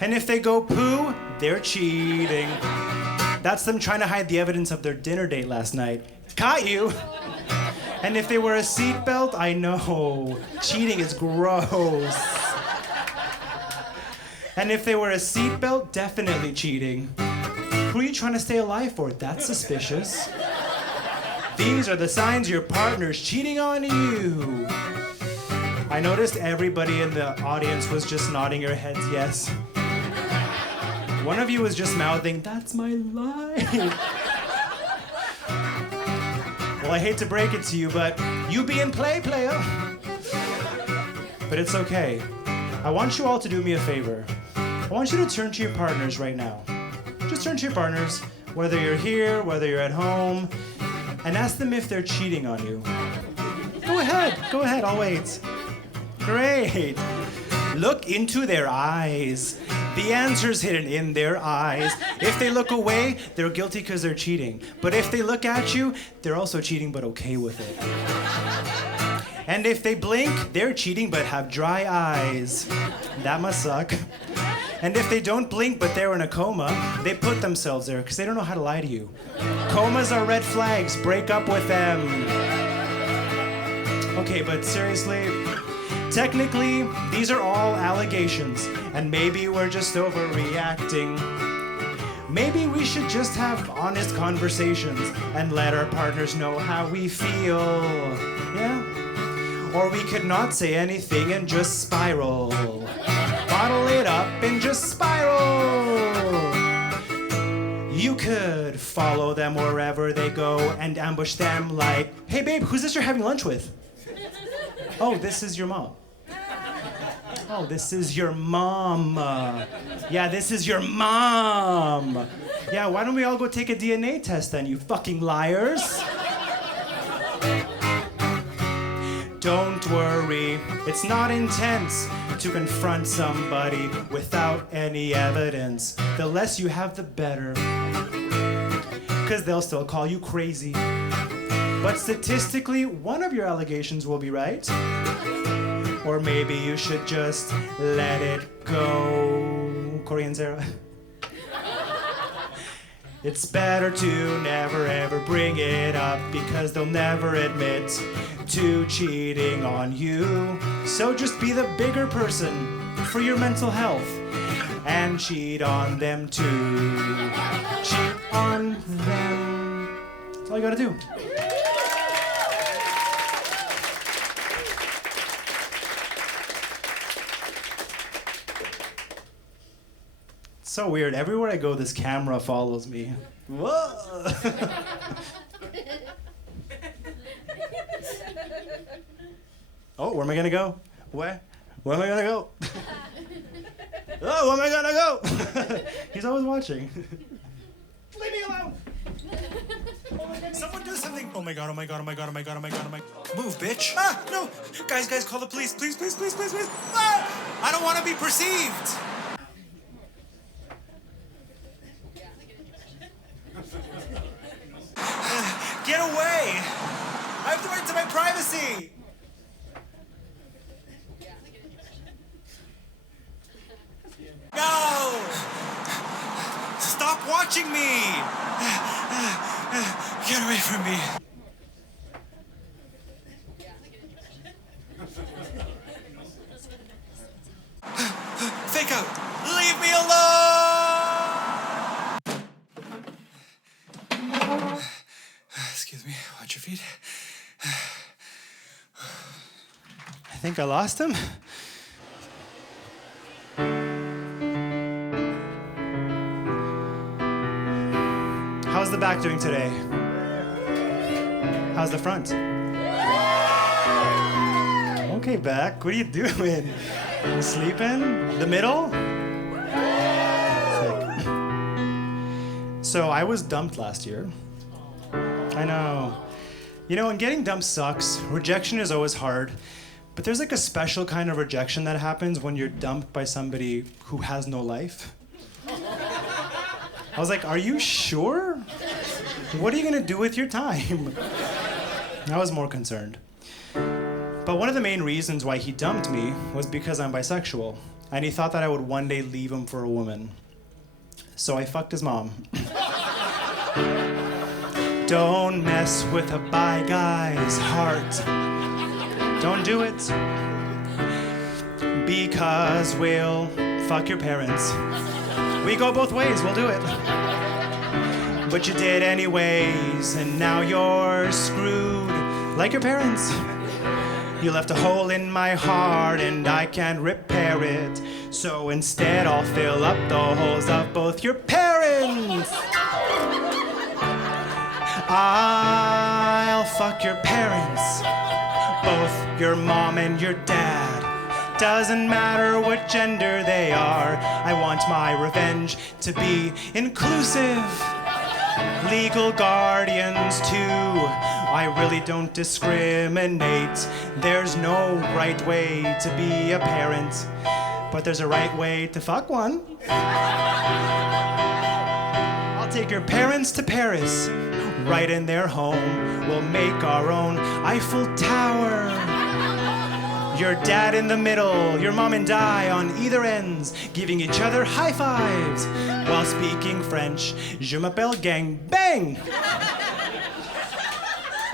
And if they go poo, they're cheating. That's them trying to hide the evidence of their dinner date last night. Caught you! And if they wear a seatbelt, I know. Cheating is gross. And if they wear a seatbelt, definitely cheating. Who are you trying to stay alive for? That's suspicious. These are the signs your partner's cheating on you. I noticed everybody in the audience was just nodding your heads yes. One of you was just mouthing, "That's my life." Well, I hate to break it to you, but you be in play, player. But it's okay. I want you all to do me a favor. I want you to turn to your partners right now. Just turn to your partners, whether you're here, whether you're at home, and ask them if they're cheating on you. Go ahead, I'll wait. Great. Look into their eyes. The answer's hidden in their eyes. If they look away, they're guilty because they're cheating. But if they look at you, they're also cheating but okay with it. And if they blink, they're cheating but have dry eyes. That must suck. And if they don't blink but they're in a coma, they put themselves there because they don't know how to lie to you. Comas are red flags. Break up with them. Okay, but seriously, technically, these are all allegations, and maybe we're just overreacting. Maybe we should just have honest conversations and let our partners know how we feel. Yeah? Or we could not say anything and just spiral. Bottle it up and just spiral. You could follow them wherever they go and ambush them like, "Hey babe, who's this you're having lunch with?" "Oh, this is your mom." "Oh, this is your mom." "Yeah, this is your mom." "Yeah, why don't we all go take a DNA test then, you fucking liars?" Don't worry, it's not intense to confront somebody without any evidence. The less you have, the better. 'Cause they'll still call you crazy. But statistically, one of your allegations will be right. Or maybe you should just let it go. Corey and Sarah. It's better to never ever bring it up because they'll never admit to cheating on you. So just be the bigger person for your mental health and cheat on them too. Cheat on them. That's all you gotta do. So weird. Everywhere I go, this camera follows me. Whoa! Oh, where am I gonna go? Where am I gonna go? Oh, where am I gonna go? He's always watching. Leave me alone! Someone do something! Oh my god, oh my god, oh my god, oh my god, oh my god, oh my god. Move, bitch! Ah, no! Guys, call the police. Please, please, please, please, please! Ah! I don't want to be perceived! Get away! I have the right to my privacy! No! Stop watching me! Get away from me! Fake out! Leave me alone! Excuse me, watch your feet. think I lost him. How's the back doing today? How's the front? Okay, back. What are you doing? You sleeping? The middle? Sick. So I was dumped last year. I know. You know, and getting dumped sucks. Rejection is always hard. But there's like a special kind of rejection that happens when you're dumped by somebody who has no life. I was like, are you sure? What are you gonna do with your time? I was more concerned. But one of the main reasons why he dumped me was because I'm bisexual. And he thought that I would one day leave him for a woman. So I fucked his mom. Don't mess with a bi guy's heart. Don't do it. Because we'll fuck your parents. We go both ways, we'll do it. But you did anyways, and now you're screwed. Like your parents. You left a hole in my heart and I can't repair it. So instead I'll fill up the holes of both your parents. I'll fuck your parents, both your mom and your dad. Doesn't matter what gender they are. I want my revenge to be inclusive. Legal guardians too. I really don't discriminate. There's no right way to be a parent, but there's a right way to fuck one. I'll take your parents to Paris, right in their home. We'll make our own Eiffel Tower. Your dad in the middle, your mom and I on either ends, giving each other high fives while speaking French. Je m'appelle gang bang.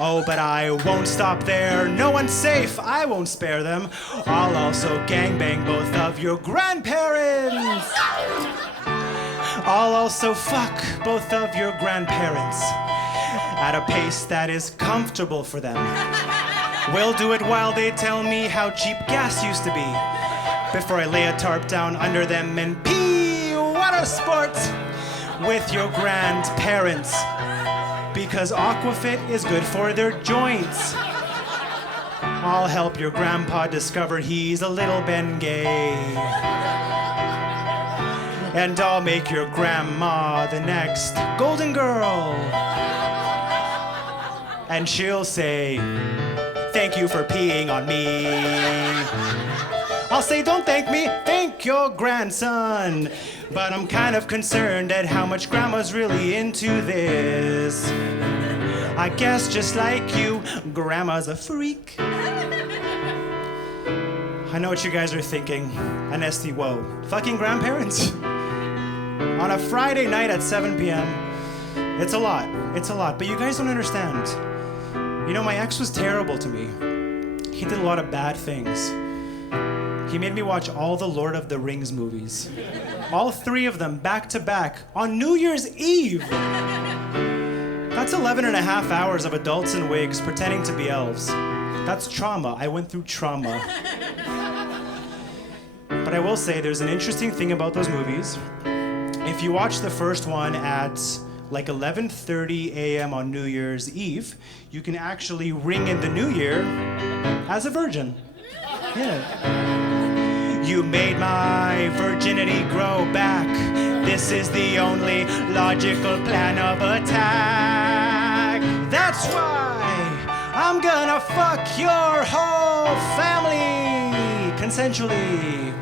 Oh, but I won't stop there. No one's safe. I won't spare them. I'll also gangbang both of your grandparents. I'll also fuck both of your grandparents at a pace that is comfortable for them. We'll do it while they tell me how cheap gas used to be, before I lay a tarp down under them and pee water sports with your grandparents. Because Aquafit is good for their joints. I'll help your grandpa discover he's a little Bengay. And I'll make your grandma the next golden girl. And she'll say, thank you for peeing on me. I'll say, don't thank me, thank your grandson. But I'm kind of concerned at how much grandma's really into this. I guess just like you, grandma's a freak. I know what you guys are thinking. Anesti, whoa, fucking grandparents? On a Friday night at 7 p.m. It's a lot, but you guys don't understand. You know, my ex was terrible to me. He did a lot of bad things. He made me watch all the Lord of the Rings movies. All 3 of them, back to back, on New Year's Eve. That's 11 and a half hours of adults in wigs pretending to be elves. That's trauma. I went through trauma. But I will say there's an interesting thing about those movies. If you watch the first one at like 11:30 a.m. on New Year's Eve, you can actually ring in the new year as a virgin. Yeah. You made my virginity grow back. This is the only logical plan of attack. That's why I'm gonna fuck your whole family consensually.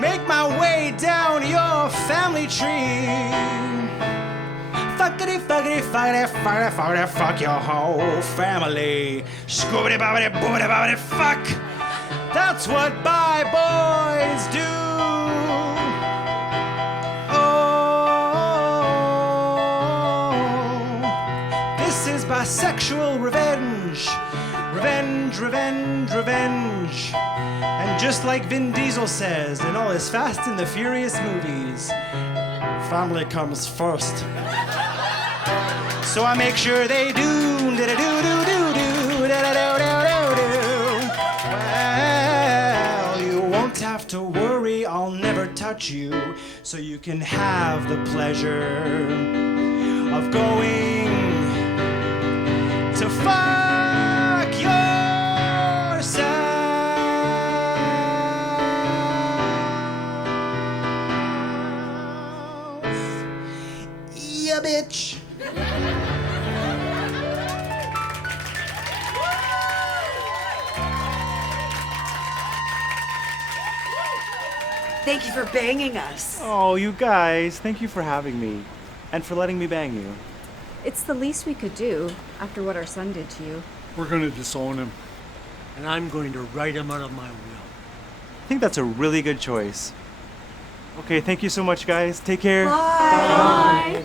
Make my way down your family tree. Fuckity, fuckity, fuckity, fuckity, fuckity, fuck your whole family. Scoobity, bobbity, boobity, bobbity, fuck. That's what bi boys do. Oh, this is bisexual revenge. Revenge, revenge, revenge. And just like Vin Diesel says in all his Fast and the Furious movies, family comes first. So I make sure they do. to worry, I'll never touch you, so you can have the pleasure of going to fuck yourself. Yeah, bitch. Thank you for banging us. Oh, you guys, thank you for having me. And for letting me bang you. It's the least we could do after what our son did to you. We're going to disown him. And I'm going to write him out of my will. I think that's a really good choice. Okay, thank you so much, guys. Take care. Bye.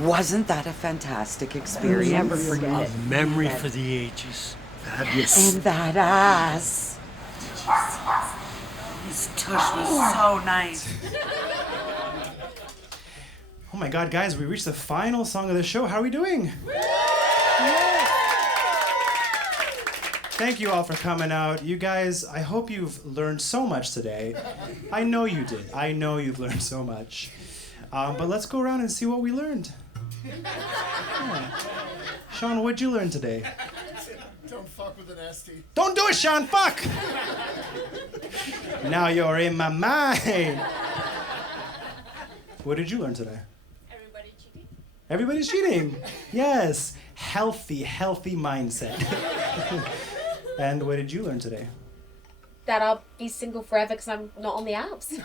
Wasn't that a fantastic experience? I'll never forget it. A memory for the ages. Fabulous. And that ass. His tush was so nice. Oh my God, guys, we reached the final song of the show. How are we doing? Thank you all for coming out. You guys, I hope you've learned so much today. I know you did. I know you've learned so much. But let's go around and see what we learned. Yeah. Sean, what'd you learn today? Don't fuck with Anesti. Don't do it, Sean! Fuck! Now you're in my mind. What did you learn today? Everybody cheating. Everybody's cheating. Yes. Healthy mindset. And what did you learn today? That I'll be single forever because I'm not on the apps.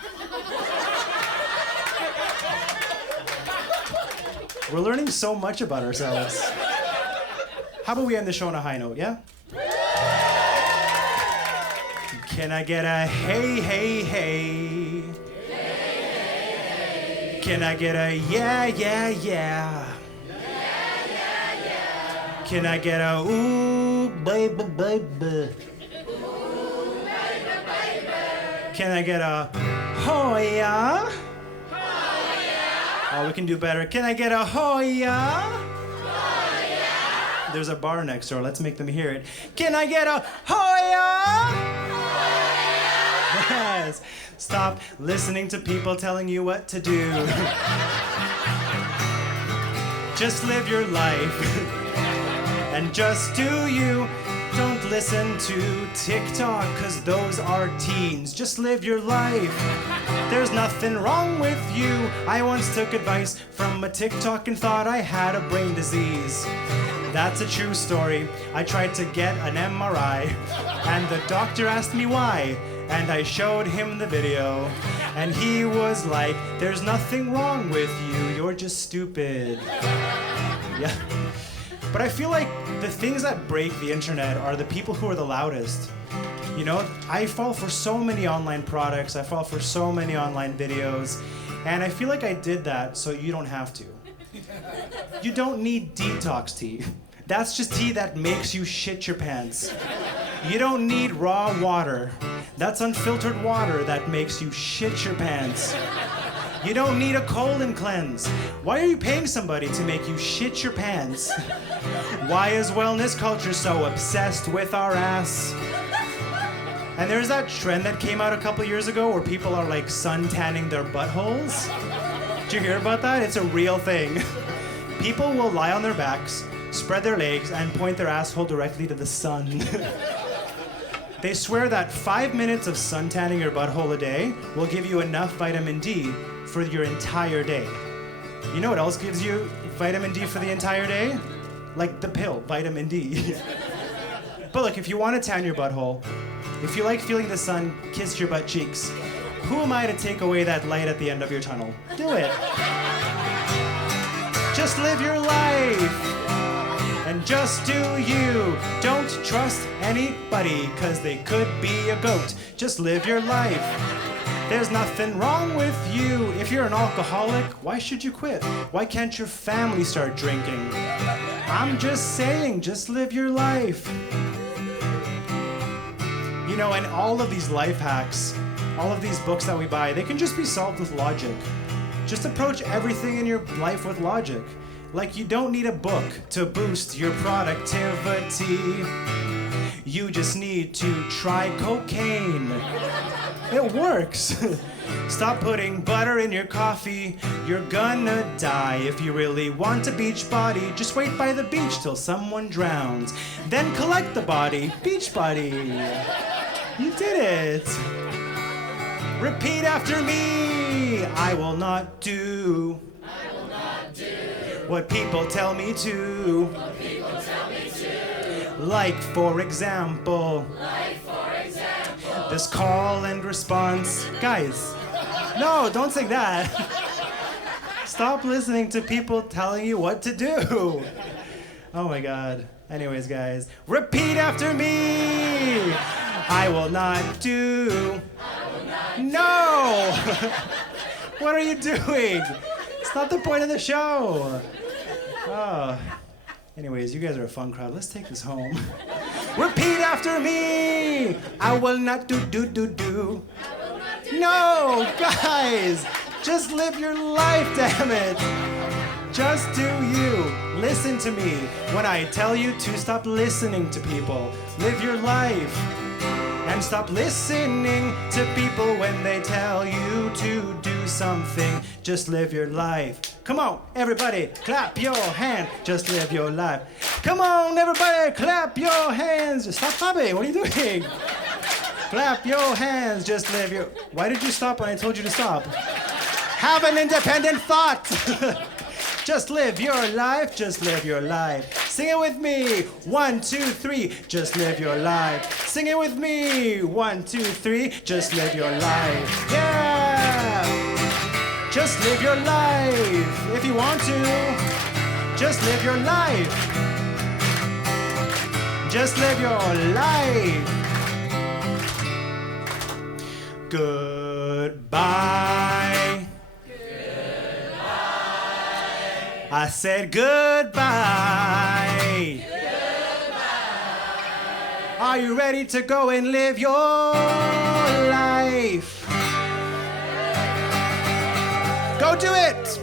We're learning so much about ourselves. How about we end the show on a high note, yeah? Can I get a hey, hey, hey? Can I get a yeah, yeah, yeah? Can I get a ooh, baby, baby? Can I get a oh yeah? Oh, we can do better. Can I get a oh yeah? There's a bar next door. Let's make them hear it. Can I get a oh yeah? Yes. Stop listening to people telling you what to do. Just live your life. And just do you. Don't listen to TikTok, cause those are teens. Just live your life. There's nothing wrong with you. I once took advice from a TikTok and thought I had a brain disease. That's a true story. I tried to get an MRI, and the doctor asked me why. And I showed him the video, and he was like, there's nothing wrong with you, you're just stupid. Yeah. But I feel like the things that break the internet are the people who are the loudest. You know, I fall for so many online products, I fall for so many online videos, and I feel like I did that so you don't have to. You don't need detox tea. That's just tea that makes you shit your pants. You don't need raw water. That's unfiltered water that makes you shit your pants. You don't need a colon cleanse. Why are you paying somebody to make you shit your pants? Why is wellness culture so obsessed with our ass? And there's that trend that came out a couple years ago where people are like sun tanning their buttholes. Did you hear about that? It's a real thing. People will lie on their backs, spread their legs, and point their asshole directly to the sun. They swear that 5 minutes of sun tanning your butthole a day will give you enough vitamin D for your entire day. You know what else gives you vitamin D for the entire day? Like the pill, vitamin D. But look, if you want to tan your butthole, if you like feeling the sun kiss your butt cheeks, who am I to take away that light at the end of your tunnel? Do it. Just live your life. And just do you. Don't trust anybody, cause they could be a goat. Just live your life. There's nothing wrong with you. If you're an alcoholic, why should you quit? Why can't your family start drinking? I'm just saying, just live your life. You know, and all of these life hacks, all of these books that we buy, they can just be solved with logic. Just approach everything in your life with logic. Like, you don't need a book to boost your productivity. You just need to try cocaine. It works. Stop putting butter in your coffee. You're gonna die. If you really want a beach body, just wait by the beach till someone drowns. Then collect the body. Beach body. You did it. Repeat after me. I will not do. What people tell me to. Like for example. This call and response. Guys, no, don't sing that. Stop listening to people telling you what to do. Oh my God. Anyways, guys, repeat after me. I will not do. No! What are you doing? It's not the point of the show. Oh. Anyways, you guys are a fun crowd. Let's take this home. Repeat after me. I will not do. No, guys. Just live your life, damn it. Just do you. Listen to me when I tell you to stop listening to people. Live your life. And stop listening to people when they tell you to do something. Just live your life. Come on, everybody, clap your hand. Just live your life. Come on, everybody, clap your hands. Stop clapping. What are you doing? Clap your hands. Just live your... Why did you stop when I told you to stop? Have an independent thought. Just live your life, just live your life. Sing it with me. 1, 2, 3, just live your life. Sing it with me. 1, 2, 3, just live your life. Yeah! Just live your life if you want to. Just live your life. Just live your life. Goodbye. I said goodbye. Goodbye. Are you ready to go and live your life? Go do it.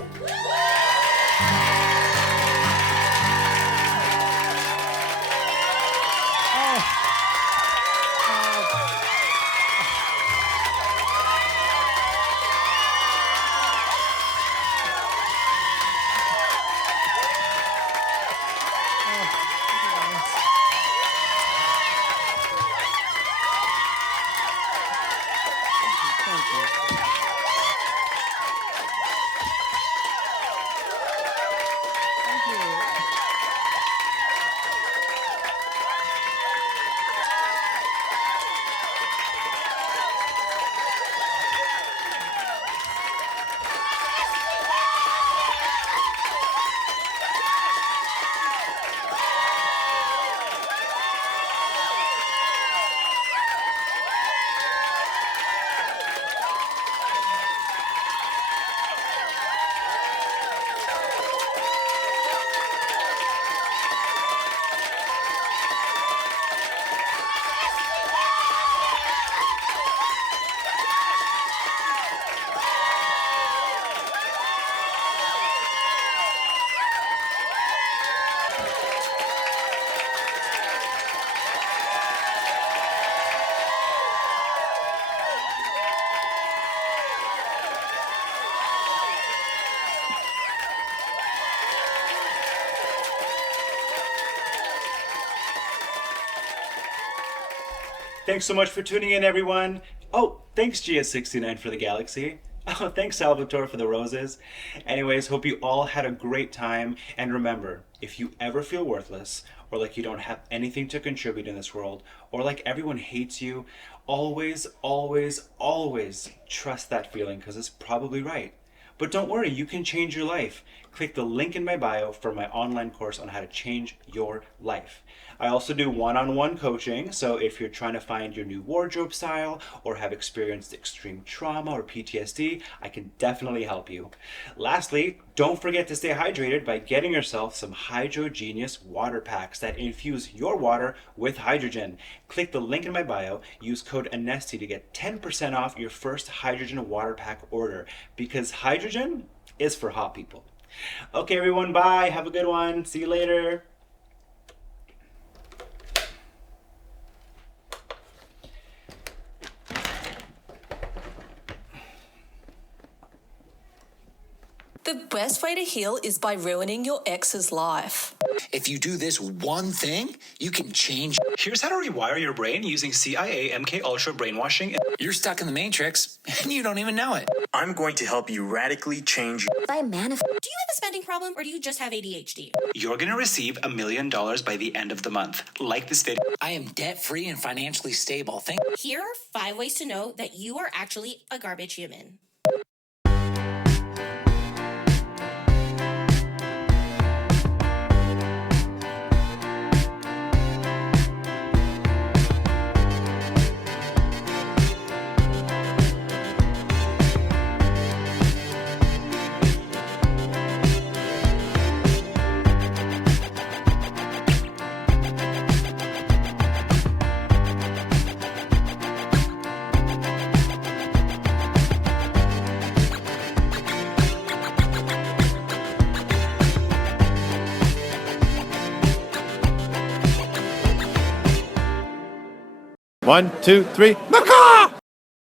Thanks so much for tuning in, everyone. Oh, thanks GS69 for the galaxy. Oh, thanks Salvatore for the roses. Anyways, hope you all had a great time. And remember, if you ever feel worthless, or like you don't have anything to contribute in this world, or like everyone hates you, always, always, always trust that feeling, because it's probably right. But don't worry, you can change your life. Click the link in my bio for my online course on how to change your life. I also do one-on-one coaching, so if you're trying to find your new wardrobe style or have experienced extreme trauma or PTSD, I can definitely help you. Lastly, don't forget to stay hydrated by getting yourself some Hydrogenius water packs that infuse your water with hydrogen. Click the link in my bio, use code Anesti to get 10% off your first hydrogen water pack order, because hydrogen is for hot people. Okay everyone, bye, have a good one, see you later. The best way to heal is by ruining your ex's life. If you do this one thing, you can change. Here's how to rewire your brain using CIA MK Ultra brainwashing. You're stuck in the Matrix, and you don't even know it. I'm going to help you radically change. By manifest. Do you have a spending problem or do you just have ADHD? You're gonna receive $1 million by the end of the month. Like this video. I am debt-free and financially stable. Here are 5 ways to know that you are actually a garbage human. One, two, three, Macaw!